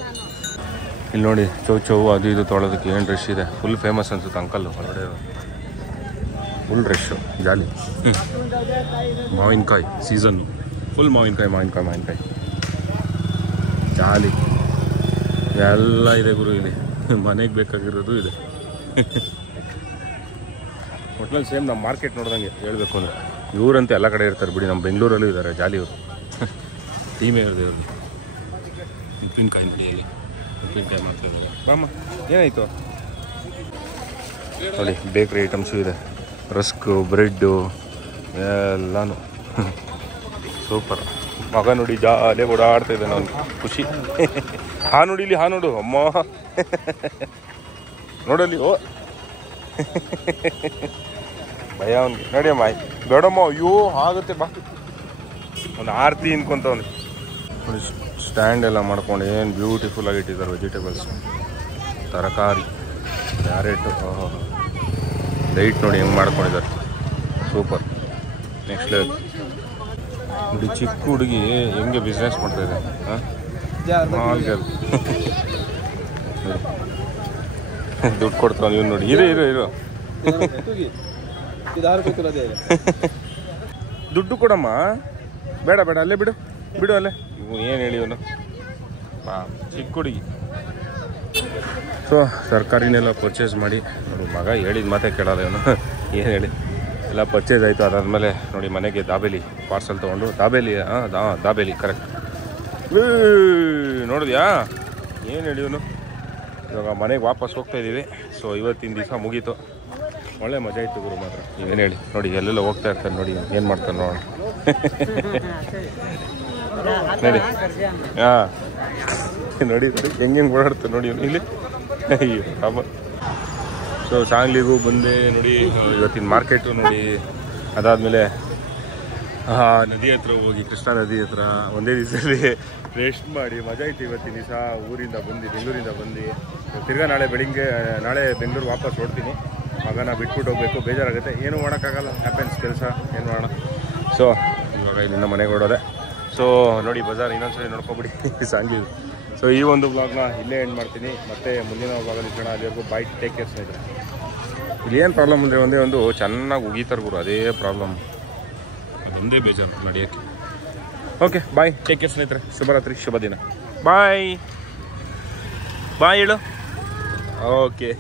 ಇಲ್ಲಿ ನೋಡಿ ಚೌ ಅದು ಇದು ತೊಳೋದಕ್ಕೆ ಏನು ರಶ್ ಇದೆ. ಫುಲ್ ಫೇಮಸ್ ಅನ್ಸುತ್ತೆ ಅಂಕಲ್ ಹೊರಗಡೆ. ಫುಲ್ ರಶ್ಶು, ಜಾಲಿ. ಮಾವಿನಕಾಯಿ ಸೀಸನ್ನು, ಫುಲ್ ಮಾವಿನಕಾಯಿ ಜಾಲಿ. ಎಲ್ಲ ಇದೆ ಗುರು ಇಲ್ಲಿ, ಮನೆಗೆ ಬೇಕಾಗಿರೋದು ಇದೆ. ಒಟ್ನಲ್ಲಿ ಸೇಮ್ ನಮ್ಮ ಮಾರ್ಕೆಟ್ ನೋಡ್ದಂಗೆ ಹೇಳ್ಬೇಕು ಅಂದರೆ. ಇವರಂತೆ ಎಲ್ಲ ಕಡೆ ಇರ್ತಾರೆ ಬಿಡಿ, ನಮ್ಮ ಬೆಂಗಳೂರಲ್ಲೂ ಇದ್ದಾರೆ ಜಾಲಿ ಇವರು. ಟೀಮೇ ಇರೋದು ಇವ್ರಿಗೆ. ಉಪ್ಪಿನಕಾಯಿ ನಡಿಯಲ್ಲಿ ಉಪ್ಪಿನಕಾಯಿ ಮಾಡ್ತಾಯಿದ್ದಾರೆ. ಬಾಮ್ಮ ಏನಾಯಿತು ನೋಡಿ, ಬೇಕ್ರಿ ಐಟಮ್ಸು ಇದೆ, ರಸ್ಕು, ಬ್ರೆಡ್ಡು ಎಲ್ಲನೂ ಸೂಪರ್. ಮಗ ನೋಡಿ ಜಾಲಿಯಾಗಿ ಓಡಾಡ್ತಾ ಇದ್ದಾನೆ, ಅವನು ಖುಷಿ. ನೋಡಿಲಿ ನೋಡು ಅಮ್ಮ, ನೋಡಲಿ. ಓ ಭಯ ಅವನಿಗೆ. ನಡಿಯಮ್ಮ ಬೇಡಮ್ಮ, ಅಯ್ಯೋ ಆಗುತ್ತೆ ಬಾ. ಒಂದು ಆರತಿ ಇನ್ಕೊಂತವನು ನೋಡಿ. ಸ್ಟ್ಯಾಂಡ್ ಎಲ್ಲ ಮಾಡ್ಕೊಂಡು ಏನು ಬ್ಯೂಟಿಫುಲ್ ಆಗಿ ಇಟ್ಟಿದ್ದಾರೆ. ವೆಜಿಟೇಬಲ್ಸ್, ತರಕಾರಿ, ಕ್ಯಾರೆಟು, ಲೈಟ್ ನೋಡಿ ಹೆಂಗೆ ಮಾಡ್ಕೊಂಡಿದ್ದಾರೆ, ಸೂಪರ್. ನೆಕ್ಸ್ಟ್ ಲೆವೆಲ್ ನೋಡಿ. ಚಿಕ್ಕ ಹುಡುಗಿ ಹೆಂಗೆ ಬಿಸ್ನೆಸ್ ಮಾಡ್ತಾಯಿದೆ. ದುಡ್ಡು ಕೊಡ್ತಾವ ನೀವು ನೋಡಿ. ಇರು ದುಡ್ಡು ಕೊಡಮ್ಮ. ಬೇಡ ಅಲ್ಲೇ ಬಿಡು ಅಲ್ಲೇ. ಇವು ಏನು ಹೇಳಿ ಇವನು ಚಿಕ್ಕ ಹುಡುಗಿ. ಸೊ ತರಕಾರಿನೆಲ್ಲ ಪರ್ಚೇಸ್ ಮಾಡಿ ನೋಡಿ, ಮಗ ಹೇಳಿದ ಮಾತೇ ಕೇಳಲ್ಲ ಇವನು. ಏನು ಹೇಳಿ ಎಲ್ಲ ಪರ್ಚೇಸ್ ಆಯಿತು. ಅದಾದಮೇಲೆ ನೋಡಿ ಮನೆಗೆ ದಾಬೇಲಿ ಪಾರ್ಸಲ್ ತೊಗೊಂಡು ದಾಬೇಲಿ ಕರೆಕ್ಟ್ ನೋಡಿದ್ಯಾ. ಏನು ಹೇಳಿ ಇವನು. ಇವಾಗ ಮನೆಗೆ ವಾಪಸ್ ಹೋಗ್ತಾ ಇದ್ದೀವಿ. ಸೊ ಇವತ್ತಿನ ದಿವಸ ಮುಗೀತು. ಒಳ್ಳೆ ಮಜಾ ಇತ್ತು ಗುರು ಮಾತ್ರ. ನೀವೇನು ಹೇಳಿ ನೋಡಿ, ಎಲ್ಲೆಲ್ಲ ಹೋಗ್ತಾ ಇರ್ತಾರೆ ನೋಡಿ, ಏನು ಮಾಡ್ತಾರೆ ನೋಡೋಣ. ನೋಡಿ ನೋಡಿ ಹೆಂಗೆ ಓಡಾಡ್ತಾರೆ ನೋಡಿ ಇಲ್ಲಿ. ಅಯ್ಯೋ ಅಮ್ಮ. ಸೊ ಸಾಂಗ್ಲಿಗೂ ಬಂದೆ ನೋಡಿ. ಇವತ್ತಿನ ಮಾರ್ಕೆಟು ನೋಡಿ. ಅದಾದಮೇಲೆ ನದಿ ಹತ್ರ ಹೋಗಿ, ಕೃಷ್ಣಾ ನದಿ ಹತ್ರ ಒಂದೇ ದಿವಸದಲ್ಲಿ ರೆಸ್ಟ್ ಮಾಡಿ ಮಜಾ ಇತ್ತು ಇವತ್ತಿನ ದಿವಸ. ಊರಿಂದ ಬಂದು, ಬೆಂಗಳೂರಿಂದ ಬಂದು ತಿರ್ಗಾ ನಾಳೆ ಬೆಂಗಳೂರು ವಾಪಸ್ ಹೊಡ್ತೀನಿ. ಮಗನ ಬಿಟ್ಬಿಟ್ಟು ಹೋಗ್ಬೇಕು, ಬೇಜಾರಾಗುತ್ತೆ. ಏನೂ ಮಾಡೋಕ್ಕಾಗಲ್ಲ, ಹ್ಯಾಪನ್ಸ್ ಕೆಲಸ, ಏನು ಮಾಡೋಣ. ಸೊ ಇವಾಗ ಇಲ್ಲಿಂದ ಮನೆಗೆ ಹೊಡೋದೆ. ಸೊ ನೋಡಿ ಬಜಾರ್ ಇನ್ನೊಂದ್ಸರಿ ನೋಡ್ಕೊಬಿಡಿ ಸಾಂಗಿದು. ಸೊ ಈ ಒಂದು ವ್ಲಾಗ್ನ ಇಲ್ಲೇ ಎಂಡ್ ಮಾಡ್ತೀನಿ. ಮತ್ತೆ ಮುಂದಿನ ವ್ಲಾಗಲ್ಲಿ ಸಿಗೋಣ. ಅಲ್ಲಿವರೆಗೂ ಬಾಯ್, ಟೇಕ್ ಕೇರ್ ಸ್ನೇಹಿತರೆ. ಇಲ್ಲಿ ಏನು ಪ್ರಾಬ್ಲಮ್ ಅಂದರೆ ಒಂದೇ ಚೆನ್ನಾಗಿ ಉಗೀತಾರೆ ಗುರು, ಅದೇ ಪ್ರಾಬ್ಲಮ್. ಅದೊಂದೇ ಬೇಜಾರು ನಡೆಯೋಕ್ಕೆ. ಓಕೆ ಬಾಯ್, ಟೇಕ್ ಕೇರ್ ಸ್ನೇಹಿತರೆ. ಶುಭರಾತ್ರಿ, ಶುಭ ದಿನ. ಬಾಯ್ ಹೇಳು. ಓಕೆ